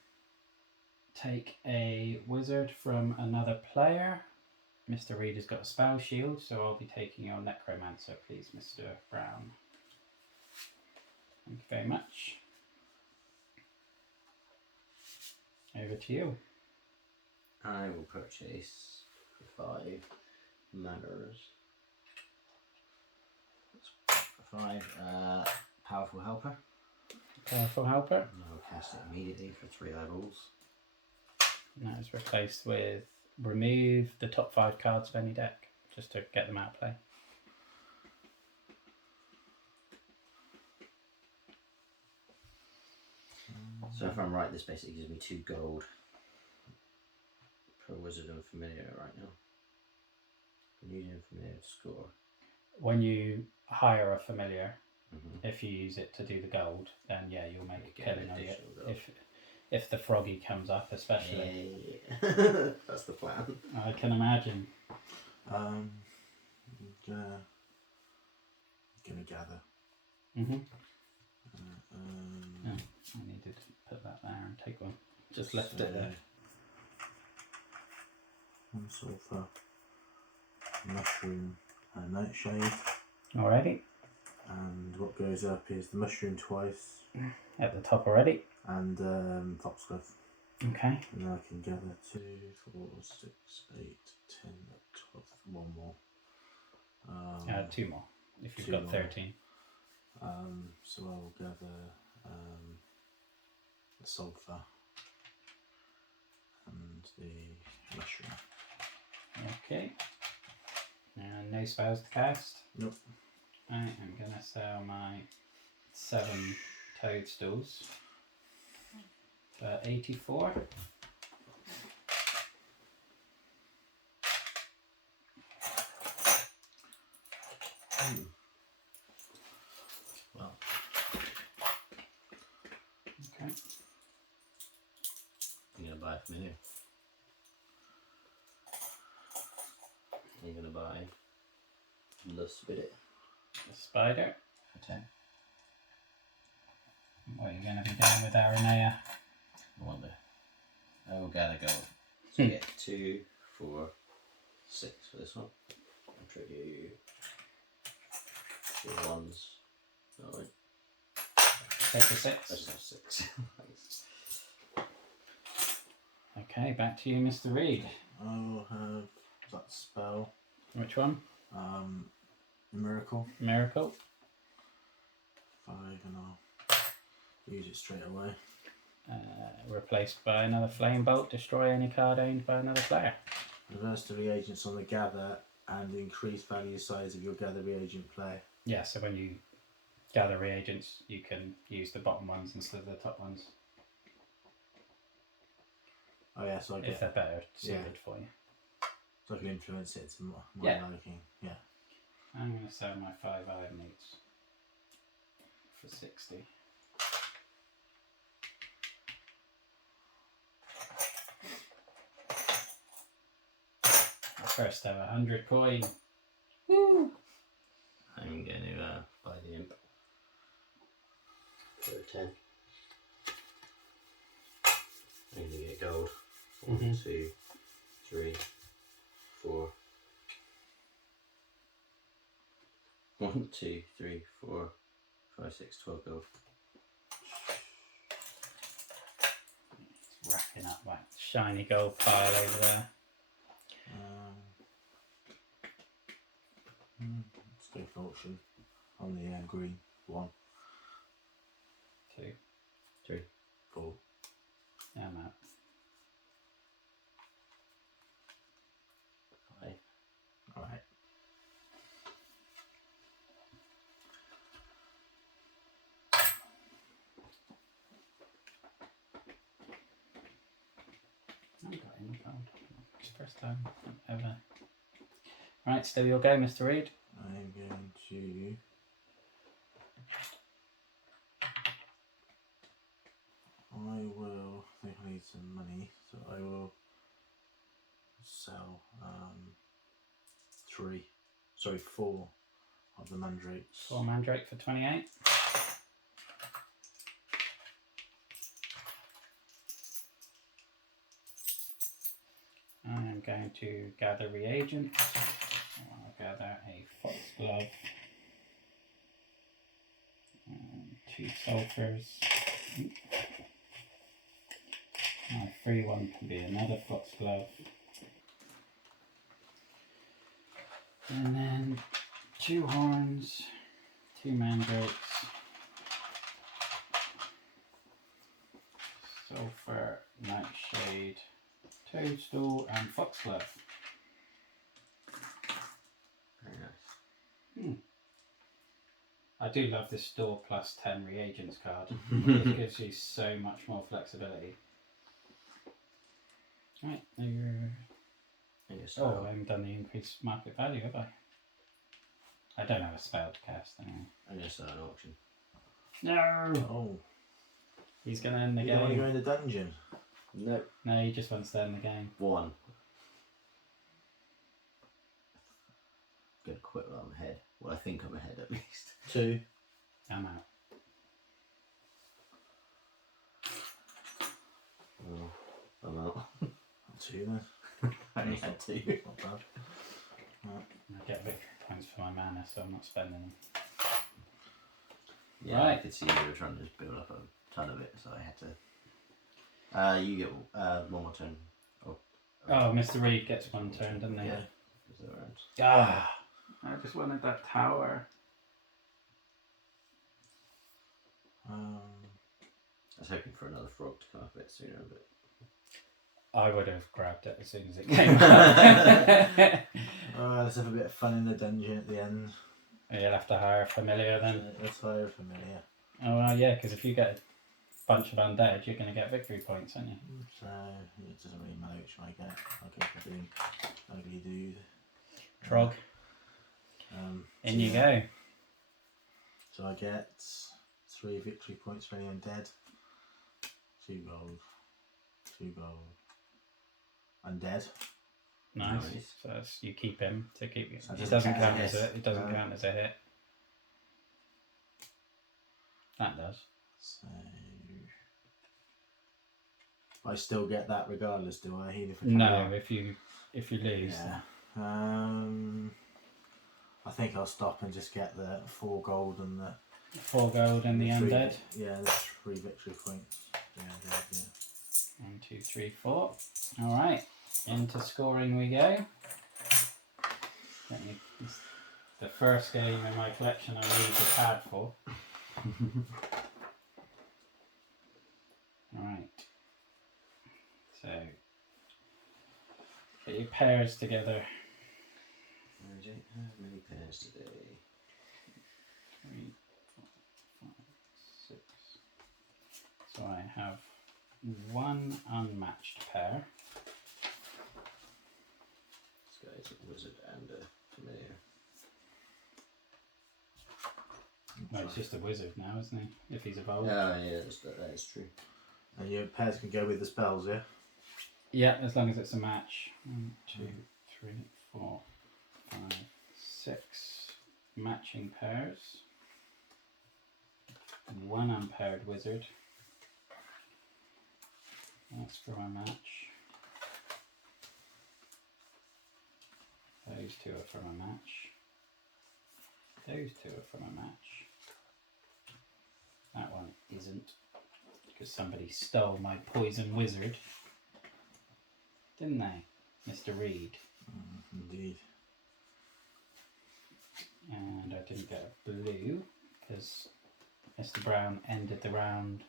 take a wizard from another player. Mr. Reed has got a spell shield, so I'll be taking your necromancer, please, Mr. Brown. Thank you very much. Over to you. I will purchase for 5 matters. For 5, powerful helper. Powerful helper. And I'll cast it immediately for 3 eyeballs. And that is replaced with remove the top 5 cards of any deck, just to get them out of play. So if I'm right, this basically gives me 2 gold per wizard and familiar right now. I'm using familiar to score. When you hire a familiar, if you use it to do the gold, then yeah, you'll make a killing on it. If the froggy comes up, especially. Yeah. That's the plan. I can imagine. I'm gonna gather. Yeah, I needed to put that there and take one. Just left it there. 1 sulphur, mushroom, and nightshade. Alrighty. And what goes up is the mushroom twice. At the top already. And foxglove. Okay. And I can gather 2, 4, 6, 8, 10, 12, 1 more. 2 more, if you've 2 got more. 13. So I will gather the sulphur and the mushroom. Okay. And no spells to cast. Nope. I am going to sell my 7 toadstools for 84. Well. Okay. You're going to buy a familiar. You're going to buy the spirit. The spider. For 10. What are you going to be doing with Aranea? I wonder. I will gather gold. So you get 2, 4, 6 for this one. I'll trade you 2 ones. No, wait. Take a 6. I just have 6. Thanks. Okay, back to you, Mr. Reed. I will have that spell. Which one? Miracle. Miracle. 5 and I'll use it straight away. Replaced by another flame bolt. Destroy any card owned by another player. Reverse the reagents on the gather and increase value size of your gather reagent play. Yeah, so when you gather reagents, you can use the bottom ones instead of the top ones Oh yeah, so I if get, they're better suited for you. so I can influence it to my Yeah. liking. Yeah. I'm going to sell my 5 iron meats for 60. First ever 100 coin. Woo! I'm going to buy the imp for a 10. I'm going to get gold. 1, 2, 3, 4. 1, 2, 3, 4, 5, 6, 12 gold. It's racking up that shiny gold pile over there. Let's go for auction on the green. 1, 2. 3. 4. Yeah, I'm out. 5. Alright. I haven't got any gold. It's the first time ever. Right, still your go, Mr. Reed. I'm going to. I think I need some money, so I will sell 4 of the mandrakes. 4 mandrake for 28. I am going to gather reagents. I'll gather a foxglove, 2 sulfurs. My free one can be another foxglove. And then 2 horns, 2 mandrakes, sulfur, nightshade, toadstool, and foxglove. Very nice. I do love this store plus 10 reagents card. It gives you so much more flexibility. Right, now you're... Oh, I haven't done the increased market value, have I? I don't have a spell to cast anyway. I'm going to start an auction. No! Oh, He's going to end the you don't want to game. go in the dungeon? No. No, he just wants to end the game. 1. I'm going to quit while I'm ahead. Well, I think I'm ahead at least. 2. I'm out. Well, I'm out. 2 then. I only had 2. Not bad. I get victory points for my mana, so I'm not spending them. Yeah, Right. I could see you were trying to just build up a ton of it, so I had to. You get one more turn. Oh, Mr. Reed gets 1 turn, doesn't he? Yeah. Is that right? Ah! I just wanted that tower. I was hoping for another frog to come up a bit sooner, but I would have grabbed it as soon as it came out. Let's have a bit of fun in the dungeon at the end. You'll have to hire a familiar then. Let's hire a familiar. Oh, well, yeah, because if you get a bunch of undead, you're going to get victory points, aren't you? So it doesn't really matter which one I get. I'll go for the ugly dude. Trog. In you go. So I get 3 victory points for any undead. 2 gold. 2 gold. Undead. Nice. Nice. So that's, you keep him to keep you. So It doesn't count as as a a. It doesn't hit. count as a hit. That does. So I still get that regardless, do I? Even if I No, if you lose. Yeah. I think I'll stop and just get the 4 gold and the 4 gold and the 3 undead. Yeah, the 3 victory points. Yeah, yeah. 1, 2, 3, 4. All right, into scoring we go. It's the first game in my collection I need the pad for. Right. So get your pairs together. I don't have many pairs today. 3, have one unmatched pair. This guy's a wizard and a familiar. Well, he's just a wizard now, isn't he? If he's evolved. Oh yeah, that is true. And your pairs can go with the spells, yeah? Yeah, as long as it's a match. 1, 2, 3, 4, 5, 6 matching pairs. One unpaired wizard. That's for my match. Those two are for my match. Those two are for my match. That one isn't, because somebody stole my poison wizard. Didn't they, Mr. Reed? Indeed. And I didn't get a blue, because Mr. Brown ended the round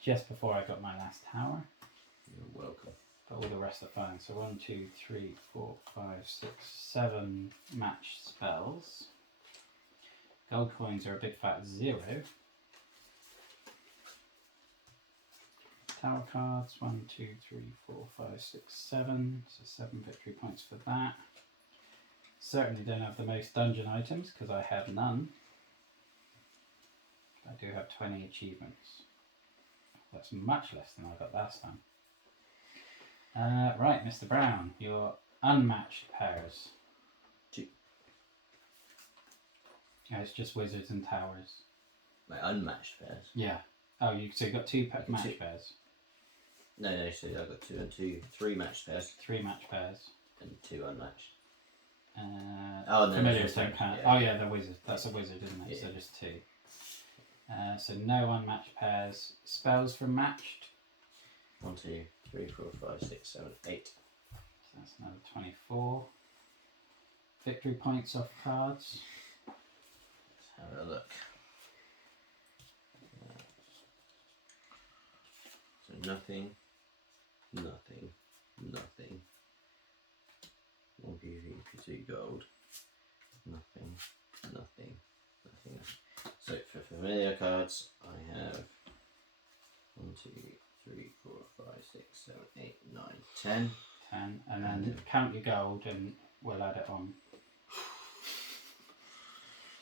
just before I got my last tower. You're welcome. But all the rest are fine. So 1, 2, 3, 4, 5, 6, 7 match spells. Gold coins are a big fat 0. Tower cards, 1, 2, 3, 4, 5, 6, 7. So 7 victory points for that. Certainly don't have the most dungeon items because I have none. I do have 20 achievements. That's much less than I got last time. Right, Mr. Brown, your unmatched pairs. 2. Yeah, it's just wizards and towers. My unmatched pairs. Yeah. Oh, so you got 2 match pairs. No, so I've got 2 and 2, 3 matched pairs 3 match pairs. and 2 unmatched. Oh, no, familiars no, don't count. yeah. Oh yeah, they're wizards. That's a wizard, isn't it? Yeah. So just 2. So no unmatched pairs. Spells from matched. 1, 2, 3, 4, 5, 6, 7, 8. So that's another 24. Victory points off cards. Let's have a look. So nothing. 1 PV, 2 gold. Nothing. So for familiar cards, I have 1, 2, 3, 4, 5, 6, 7, 8, 9, 10. 10. And then count your gold and we'll add it on.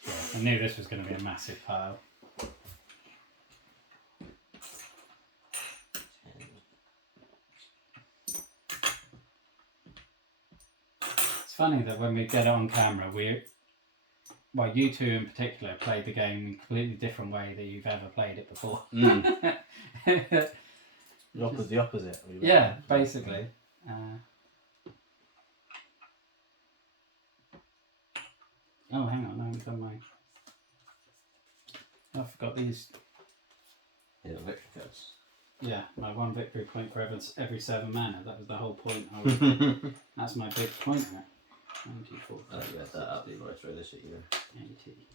Yeah, I knew this was going to be a massive pile. 10. It's funny that when we get it on camera, you two in particular played the game in a completely different way that you've ever played it before. The opposite. Yeah, basically. Oh, hang on, I haven't done my... I forgot these. Yeah, victory cards. Yeah, my 1 victory point for every 7 mana. That was the whole point. That's my big point in it. 94. Oh, you had that up before I throw this at you. 80.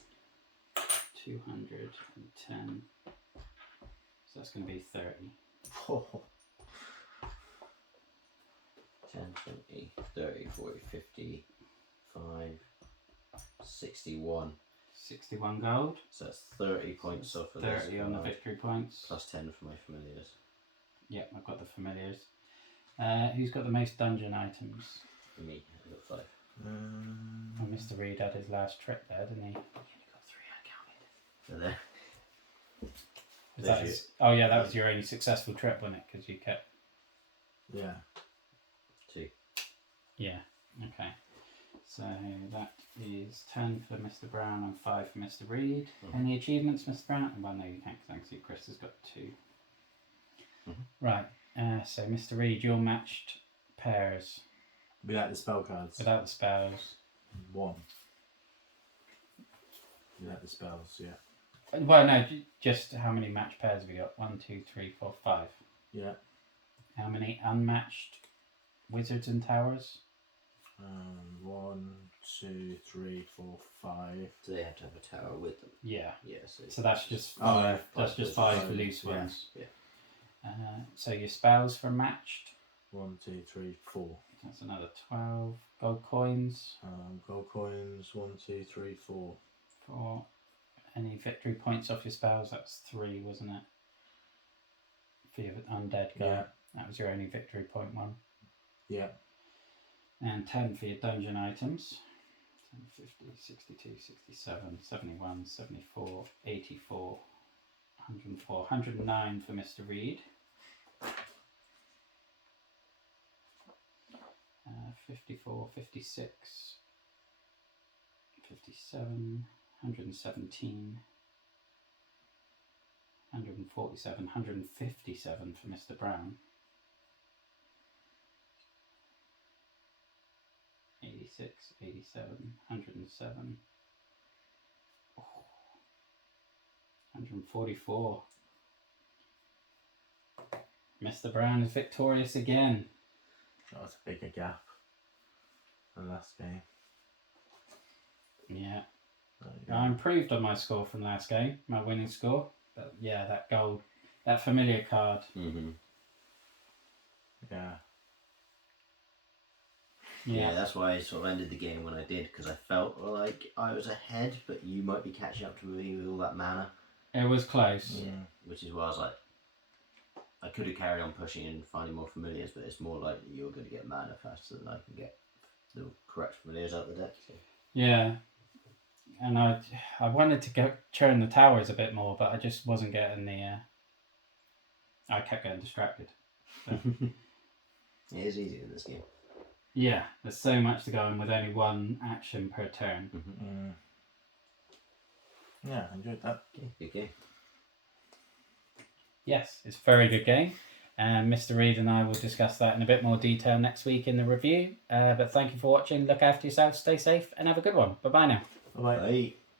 210. So that's going to be 30. 10, 20, 30, 40, 50, 5, 61. 61 gold. So that's 30 points off of 30 this on the card, victory points. plus 10 for my familiars. Yep, I've got the familiars. Who's got the most dungeon items? Me, I've got 5. Well, Mr. Reed had his last trip there, didn't he? He only got 3, I counted. So there. Was that his, oh yeah, that was your only successful trip, wasn't it? Because you kept... Yeah. 2. Yeah, okay. So that is 10 for Mr. Brown and 5 for Mr. Reed. Any achievements, Mr. Brown? Well, no, you can't, because I can see Chris has got 2. Right, so Mr. Reed, your matched pairs. Without the spell cards. Without the spells. 1. Without the spells, yeah. Well, no, just how many matched pairs have we got? 1, 2, 3, 4, 5. Yeah. How many unmatched wizards and towers? 1, 2, 3, 4, 5. Do they have to have a tower with them? Yeah. Yeah, So that's just Oh, 5. yeah, That's just 5 loose yeah. ones. Yeah. So your spells for matched. 1, 2, 3, 4. That's another 12. Gold coins. Gold coins. 1, 2, 3, 4. 4. Any victory points off your spells? That's 3, wasn't it? for your undead guy. Yeah. That was your only victory point one. Yeah. And 10 for your dungeon items. 10, 50, 62, 67, 71, 74, 84, 104, 109 for Mr. Reed. 54, 56, 57, 117, 147, 157 for Mr. Brown. 86, 87, 107, 144. Mr. Brown is victorious again. That was a bigger gap than last game. Yeah. Yeah. I improved on my score from last game, my winning score. But yeah, that gold, that familiar card. Yeah. Yeah, that's why I sort of ended the game when I did, because I felt like I was ahead, but you might be catching up to me with all that mana. It was close. Yeah, which is why I was like, I could have carried on pushing and finding more familiars, but it's more likely you're going to get mana faster than I can get the correct familiars out the deck. So. Yeah. And I wanted to go churn the towers a bit more, but I just wasn't getting the... I kept getting distracted. So. It is easy in this game. Yeah, there's so much to go on with only one action per turn. Yeah, I enjoyed that. Okay, good game. Yes, it's a very good game. And Mr. Reed and I will discuss that in a bit more detail next week in the review. But thank you for watching. Look after yourselves, stay safe, and have a good one. Bye-bye now. Bye-bye. Bye.